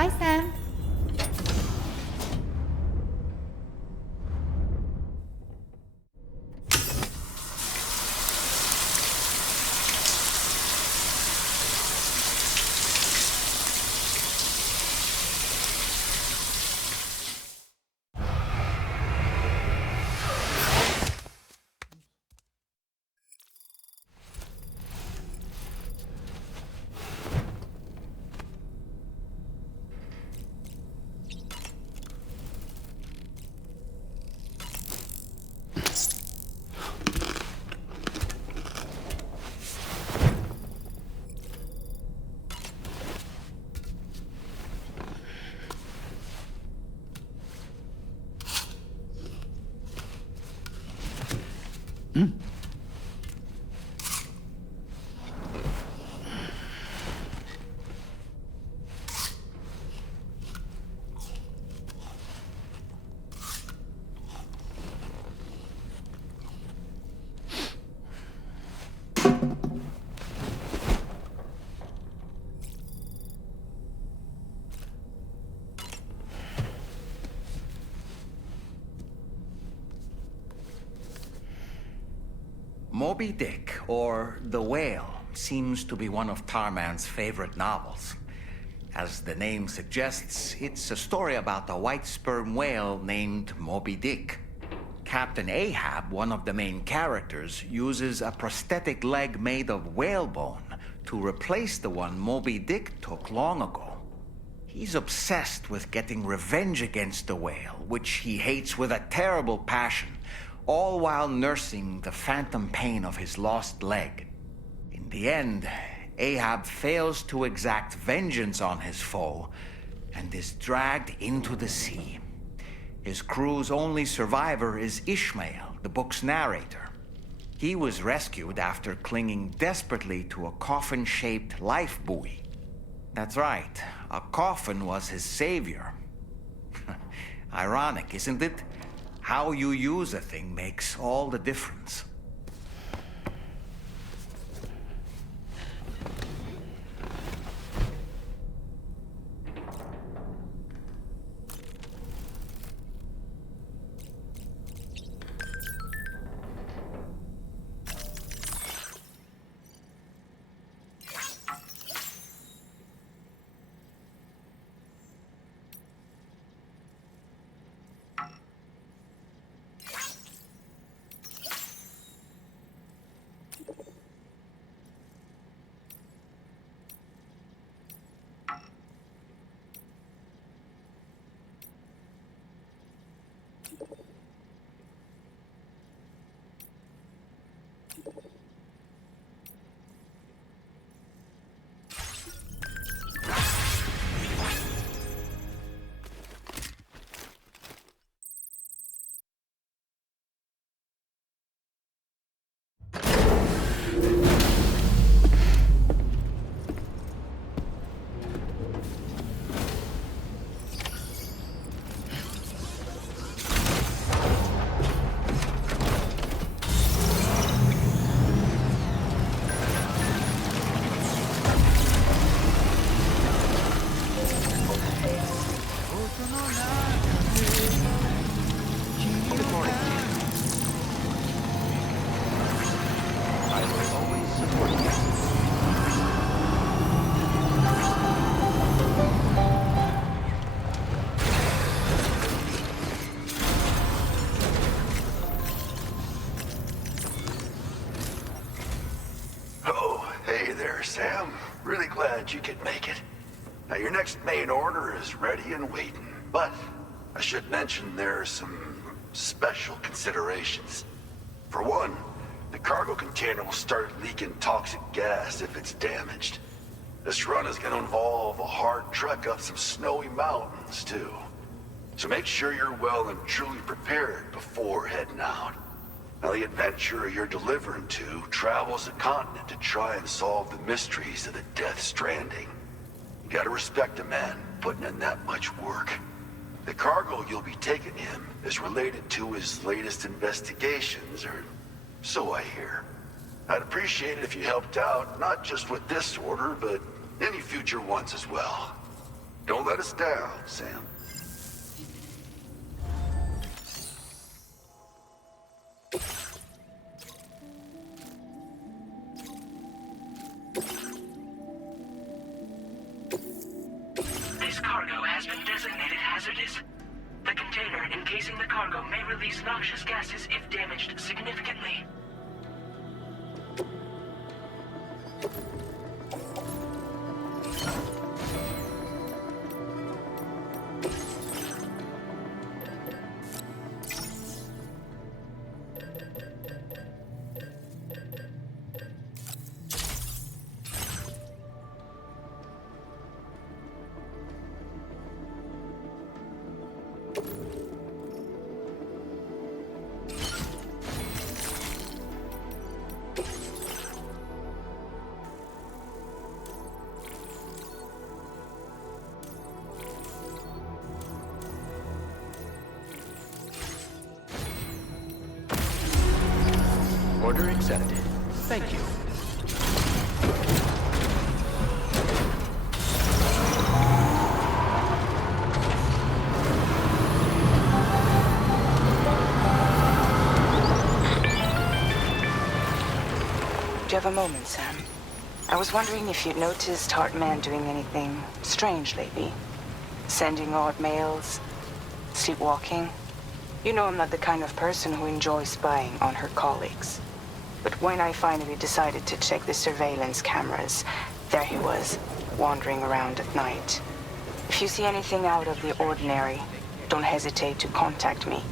Bye, Sam. Moby Dick, or The Whale, seems to be one of Tarman's favorite novels. As the name suggests, it's a story about a white sperm whale named Moby Dick. Captain Ahab, one of the main characters, uses a prosthetic leg made of whalebone to replace the one Moby Dick took long ago. He's obsessed with getting revenge against the whale, which he hates with a terrible passion, all while nursing the phantom pain of his lost leg. In the end, Ahab fails to exact vengeance on his foe and is dragged into the sea. His crew's only survivor is Ishmael, the book's narrator. He was rescued after clinging desperately to a coffin-shaped life buoy. That's right, a coffin was his savior. Ironic, isn't it? How you use a thing makes all the difference. Really glad you could make it. Now, your next main order is ready and waiting. But I should mention there are some special considerations. For one, the cargo container will start leaking toxic gas if it's damaged. This run is going to involve a hard trek up some snowy mountains, too. So make sure you're well and truly prepared before heading out. Now, the adventurer you're delivering to travels the continent to try and solve the mysteries of the Death Stranding. You gotta respect a man putting in that much work. The cargo you'll be taking him is related to his latest investigations, or so I hear. I'd appreciate it if you helped out, not just with this order, but any future ones as well. Don't let us down, Sam. This cargo has been designated hazardous. The container encasing the cargo may release noxious gases if damaged significantly. Order accepted. Thank you. Do you have a moment, Sam? I was wondering if you'd noticed Tартman doing anything strange lately. Sending odd mails, sleepwalking. You know I'm not the kind of person who enjoys spying on her colleagues. But when I finally decided to check the surveillance cameras, there he was, wandering around at night. If you see anything out of the ordinary, don't hesitate to contact me.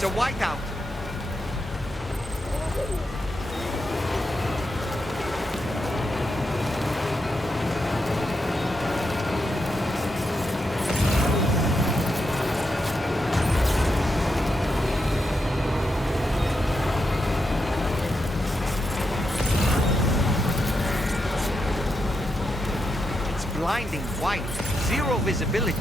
It's a whiteout. It's blinding white, zero visibility.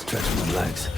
Stretching my legs.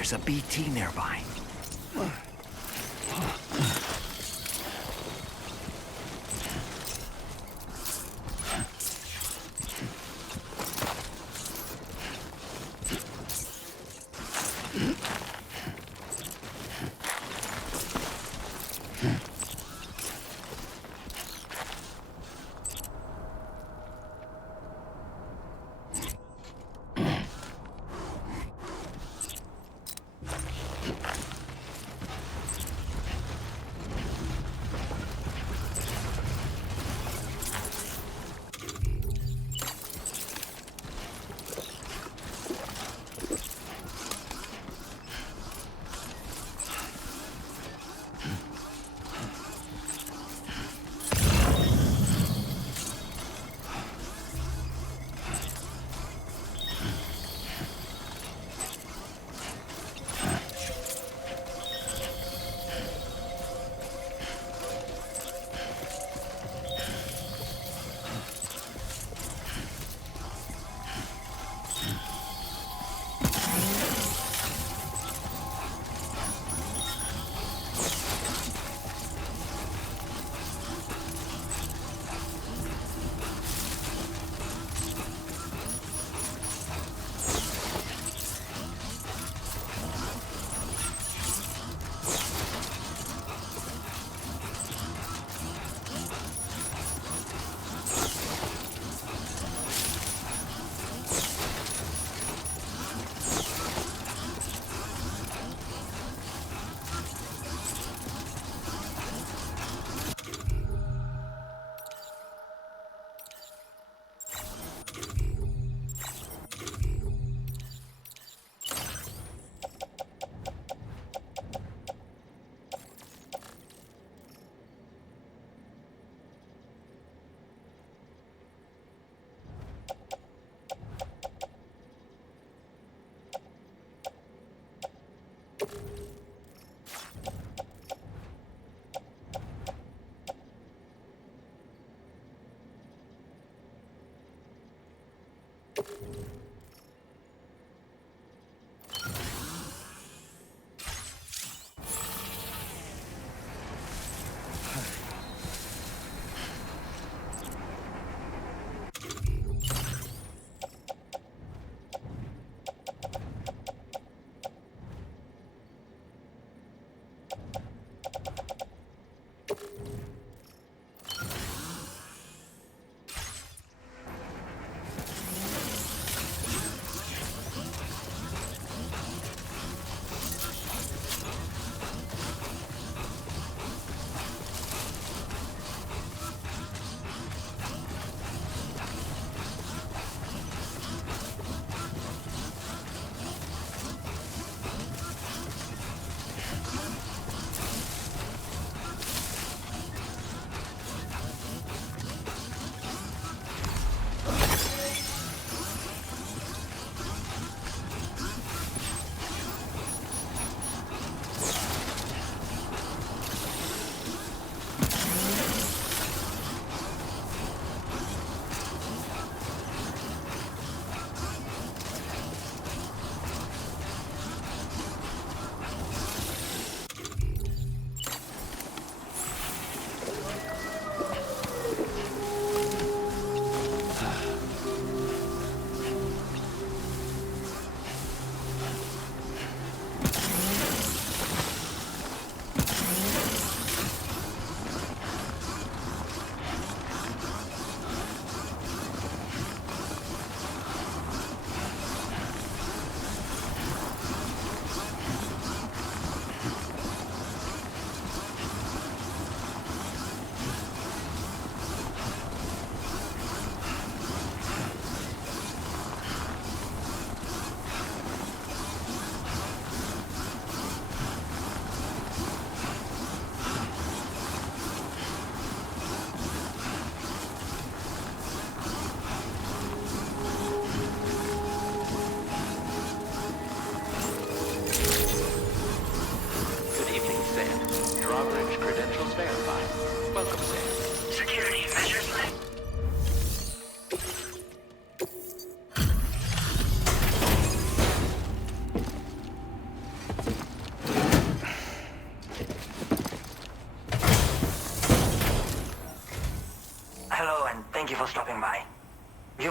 There's a BT nearby.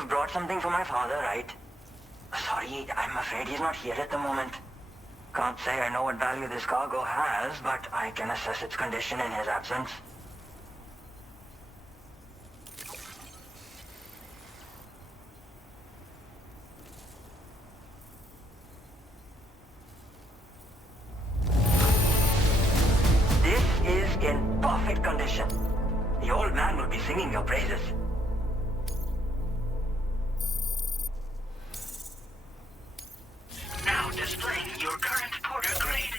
brought something for my father, right? Sorry, I'm afraid he's not here at the moment. Can't say I know what value this cargo has, but I can assess its condition in his absence. This is in perfect condition. The old man will be singing your praises. Now displaying your current porter grade.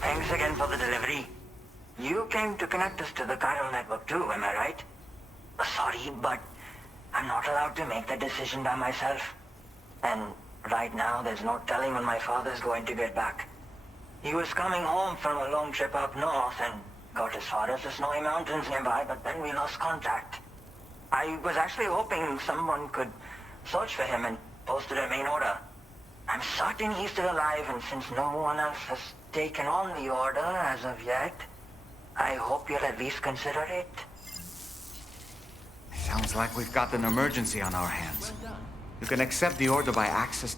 Thanks again for the delivery. You came to connect us to the chiral network too, am I right? Sorry, but I'm not allowed to make that decision by myself. And right now, there's no telling when my father's going to get back. He was coming home from a long trip up north and got as far as the snowy mountains nearby, but then we lost contact. I was actually hoping someone could search for him and post it in main order. I'm certain he's still alive, and since no one else has taken on the order as of yet, I hope you'll at least consider it. Sounds like we've got an emergency on our hands. You can accept the order by access.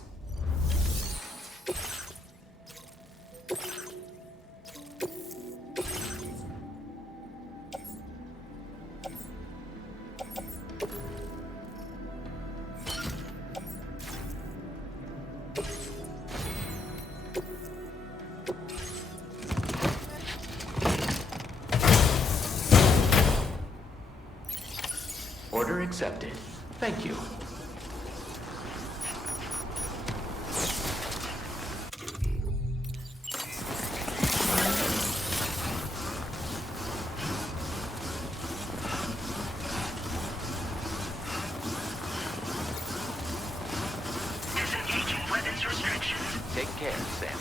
Order accepted. Thank you. Disengaging weapons restrictions. Take care, Sam.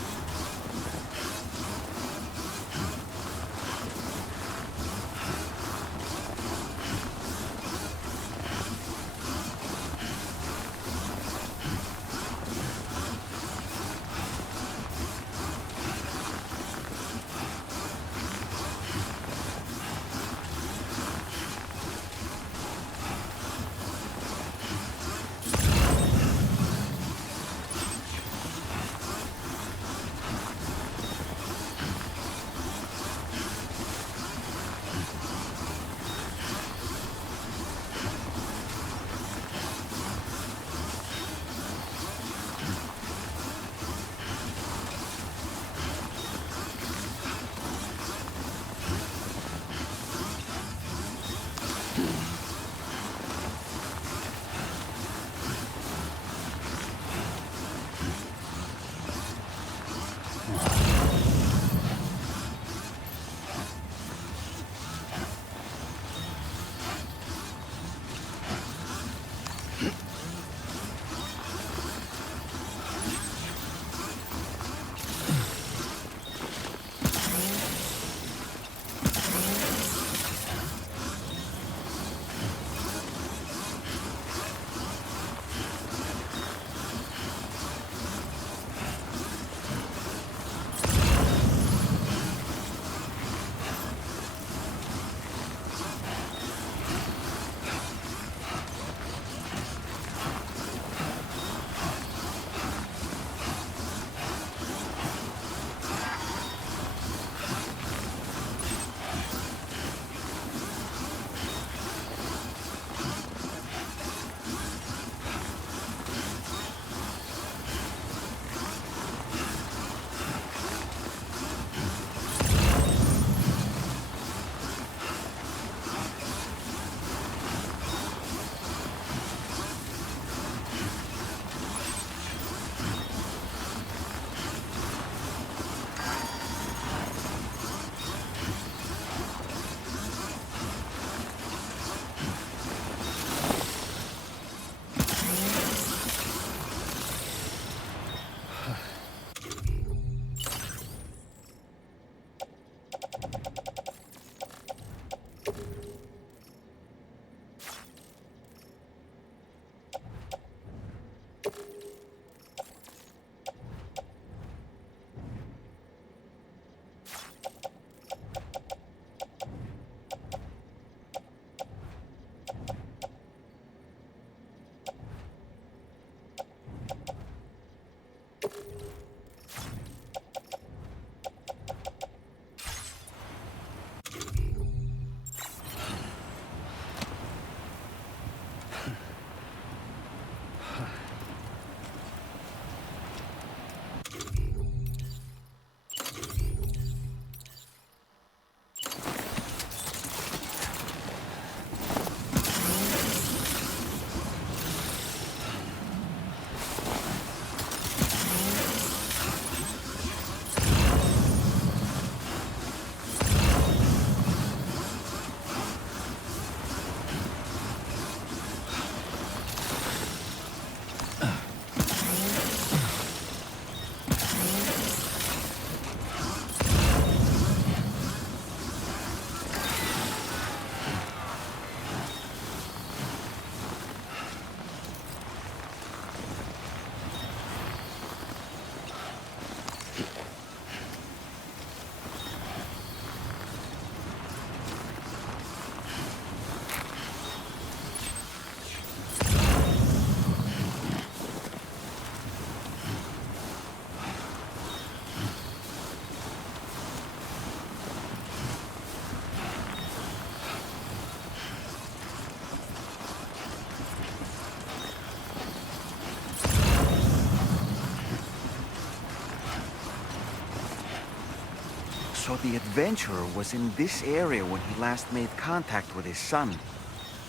So the adventurer was in this area when he last made contact with his son.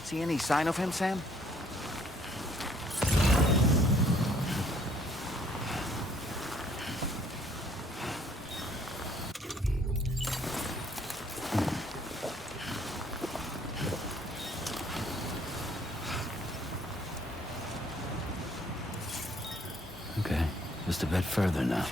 See any sign of him, Sam? Okay, just a bit further now.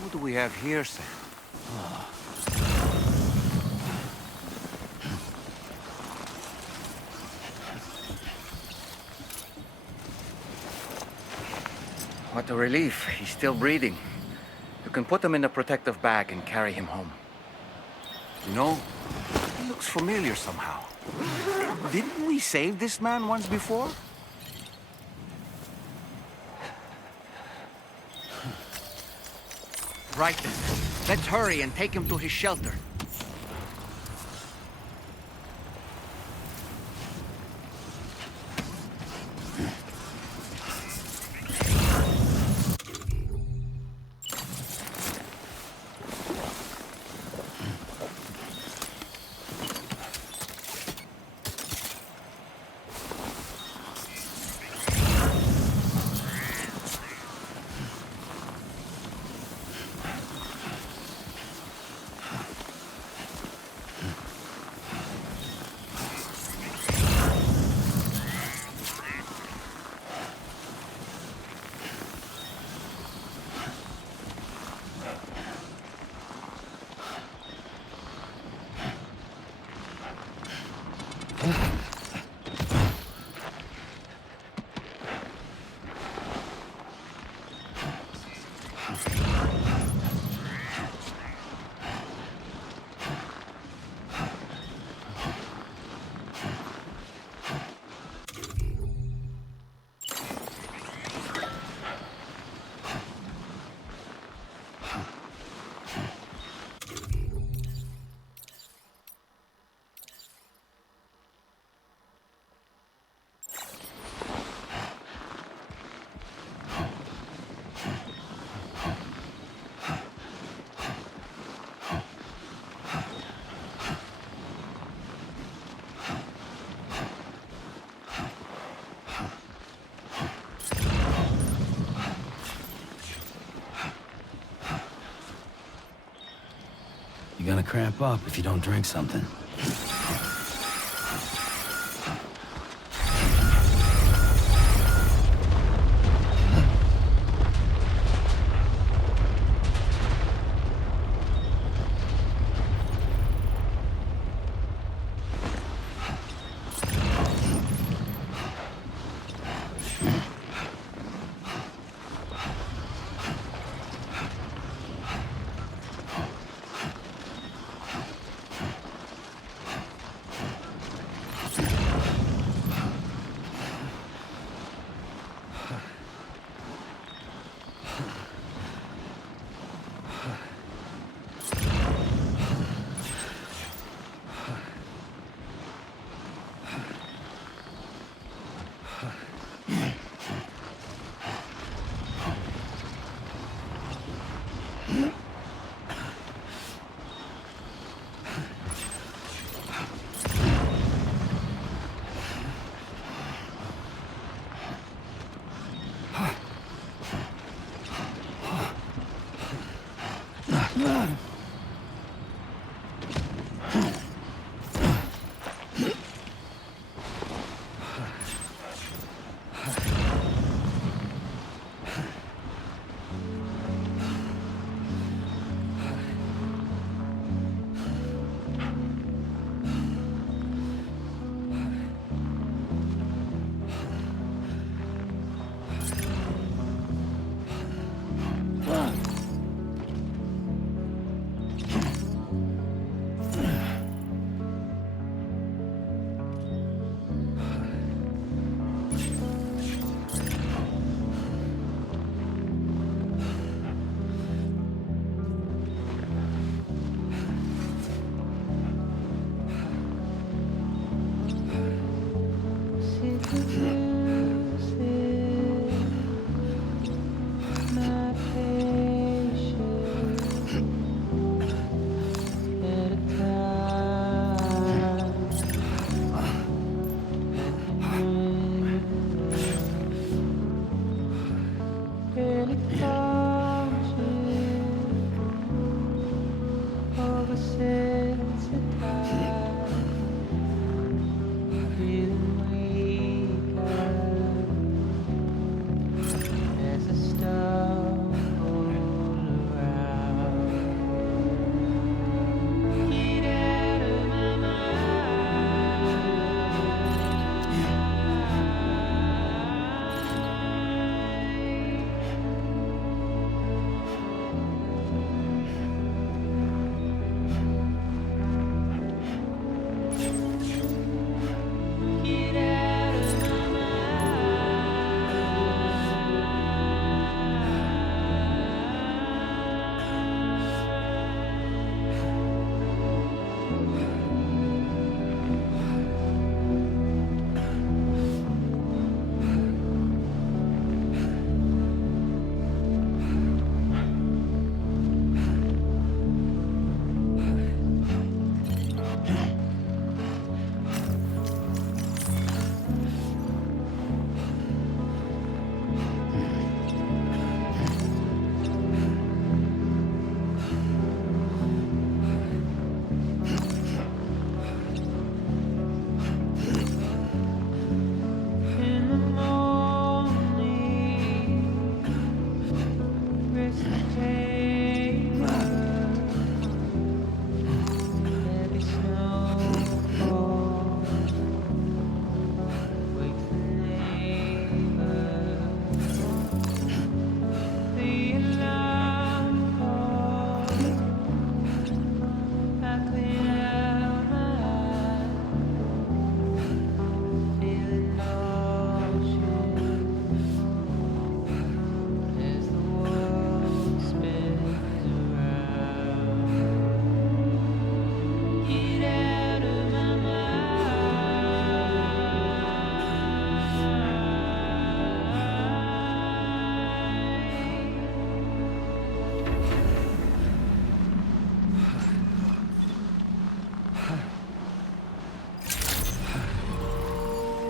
What do we have here, Sam? What a relief. He's still breathing. You can put him in a protective bag and carry him home. You know, he looks familiar somehow. Didn't we save this man once before? Right then. Let's hurry and take him to his shelter. You're gonna cramp up if you don't drink something.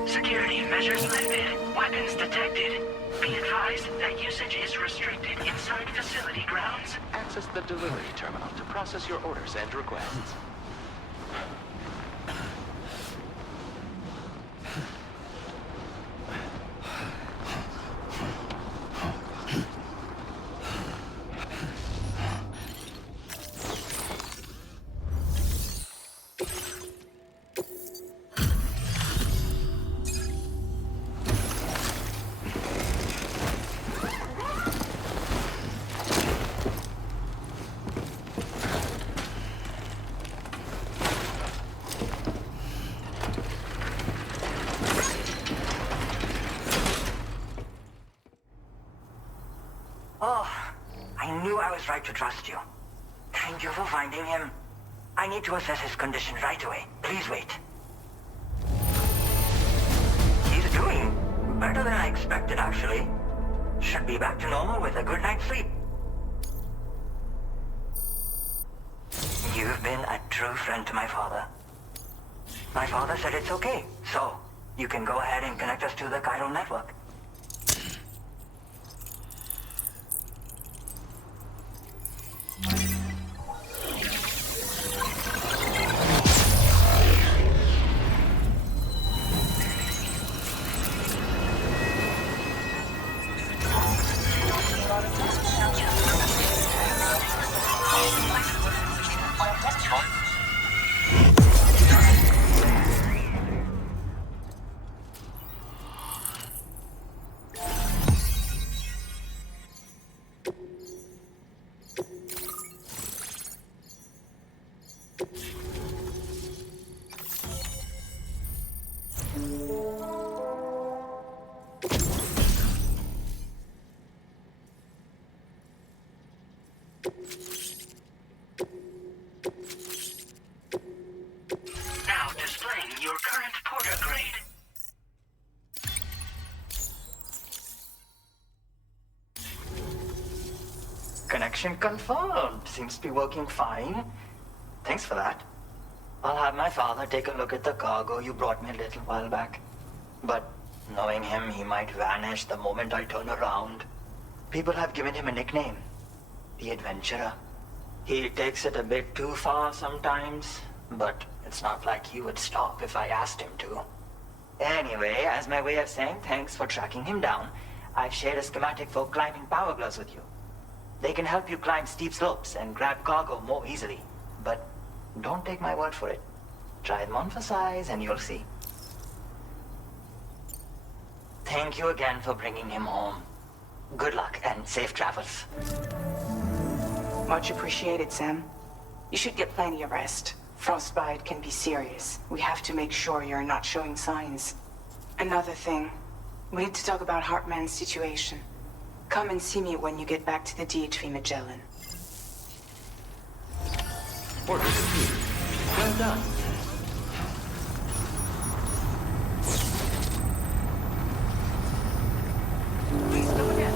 Security measures lifted. Weapons detected. Be advised that usage is restricted inside facility grounds. Access the delivery terminal to process your orders and requests. Oh, I knew I was right to trust you. Thank you for finding him. I need to assess his condition right away. Please wait. He's doing better than I expected, actually. Should be back to normal with a good night's sleep. You've been a true friend to my father. My father said it's okay, so you can go ahead and connect us to the chiral network. Now displaying your current porter grade. Connection confirmed. Seems to be working fine. Thanks for that. I'll have my father take a look at the cargo you brought me a little while back. But knowing him, he might vanish the moment I turn around. People have given him a nickname. The Adventurer. He takes it a bit too far sometimes, but it's not like he would stop if I asked him to. Anyway, as my way of saying thanks for tracking him down, I've shared a schematic for climbing power gloves with you. They can help you climb steep slopes and grab cargo more easily. But don't take my word for it. Try them on for size and you'll see. Thank you again for bringing him home. Good luck and safe travels. Much appreciated, Sam. You should get plenty of rest. Frostbite can be serious. We have to make sure you're not showing signs. Another thing, we need to talk about Hartman's situation. Come and see me when you get back to the DHV Magellan. Order completed. Well done. Please come again.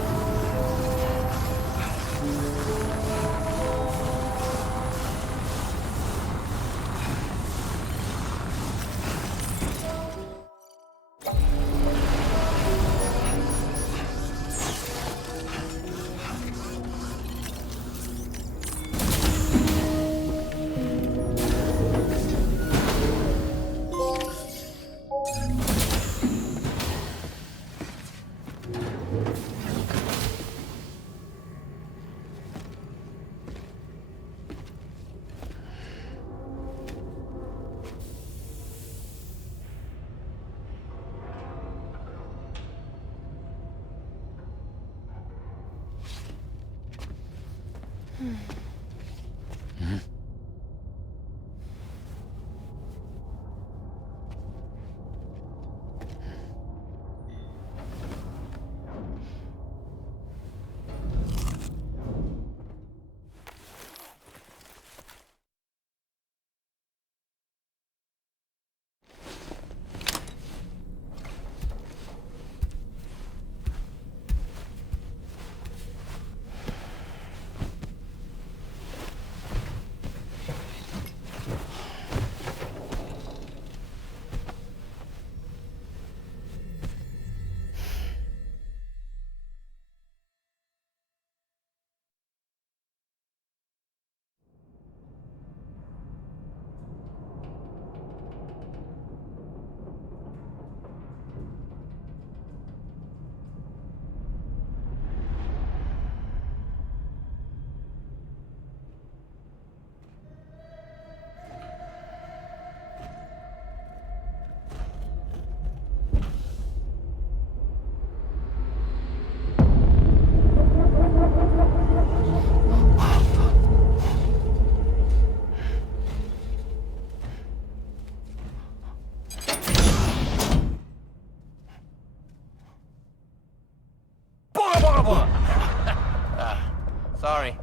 Sorry.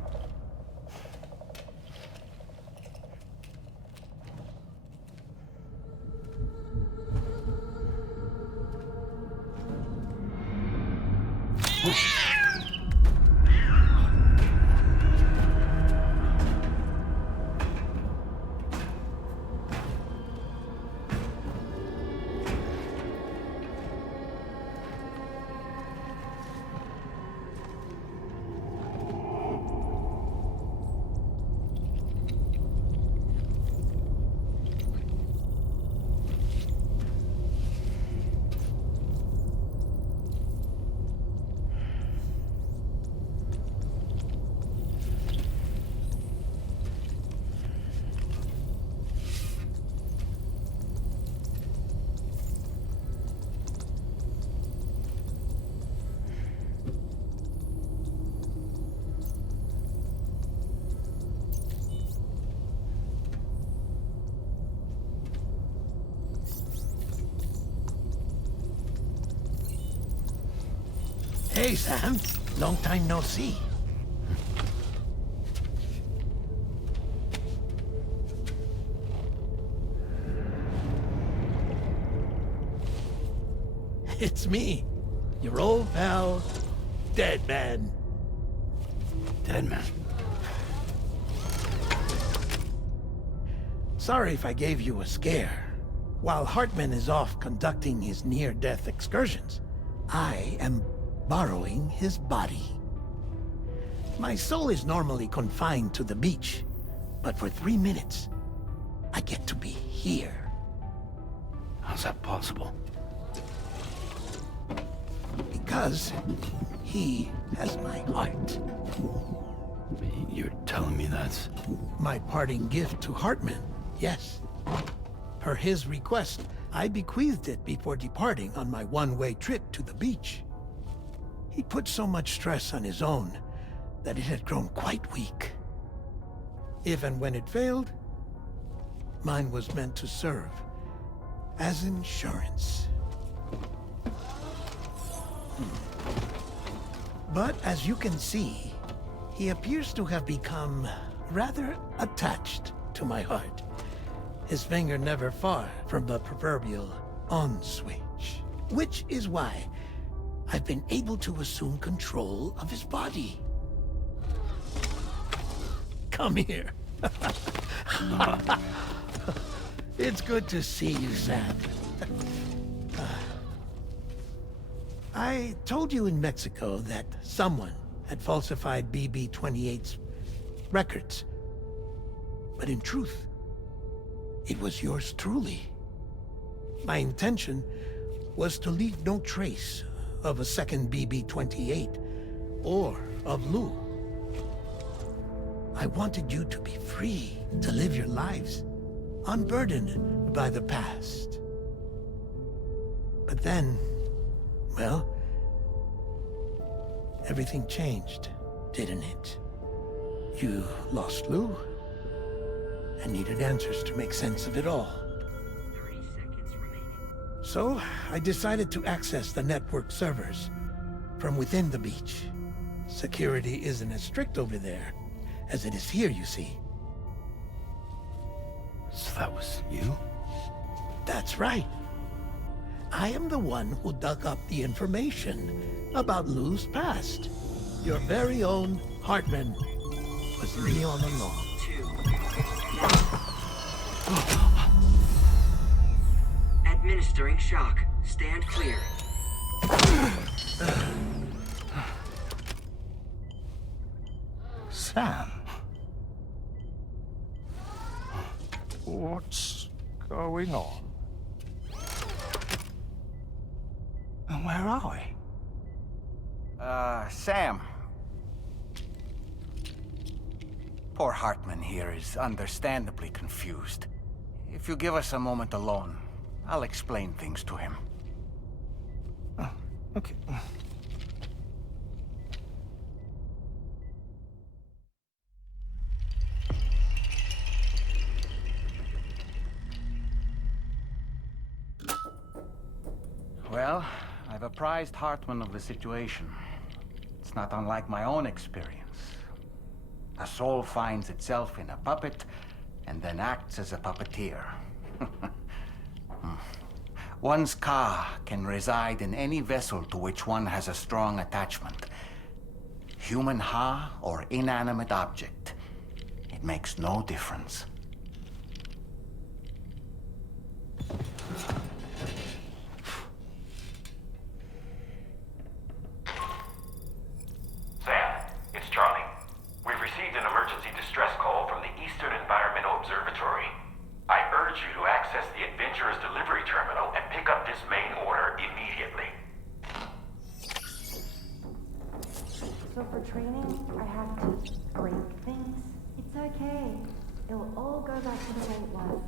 Hey, Sam. Long time no see. It's me, your old pal, Dead Man. Dead Man? Sorry if I gave you a scare. While Hartman is off conducting his near-death excursions, I am borrowing his body. My soul is normally confined to the beach, but for 3 minutes, I get to be here. How's that possible? Because he has my heart. You're telling me that's... My parting gift to Hartman, yes. Per his request, I bequeathed it before departing on my one-way trip to the beach. He put so much stress on his own that it had grown quite weak. If and when it failed, mine was meant to serve as insurance. But as you can see, he appears to have become rather attached to my heart. His finger never far from the proverbial on switch, which is why I've been able to assume control of his body. Come here. It's good to see you, Sam. I told you in Mexico that someone had falsified BB-28's records. But in truth, it was yours truly. My intention was to leave no trace of a second BB-28 or of Lou. I wanted you to be free to live your lives, unburdened by the past. But then, well, everything changed, didn't it? You lost Lou, and needed answers to make sense of it all. 30 seconds remaining. So, I decided to access the network servers from within the beach. Security isn't as strict over there as it is here, you see. So that was you? That's right. I am the one who dug up the information about Lou's past. Your very own Hartman was me all along. 2. Administering shock. Stand clear. Sam? What's going on? And where are we? Sam. Poor Hartman here is understandably confused. If you give us a moment alone, I'll explain things to him. Oh, okay. Well, I've apprised Hartman of the situation. It's not unlike my own experience. A soul finds itself in a puppet, and then acts as a puppeteer. One's ka can reside in any vessel to which one has a strong attachment. Human ha or inanimate object. It makes no difference. Sam, it's Charlie. We've received an emergency distress call from the Eastern Environmental Observatory. I urge you to access the Adventurer's delivery terminal and pick up this main order immediately. So for training, I have to break things? It's okay. It'll all go back to the way it was.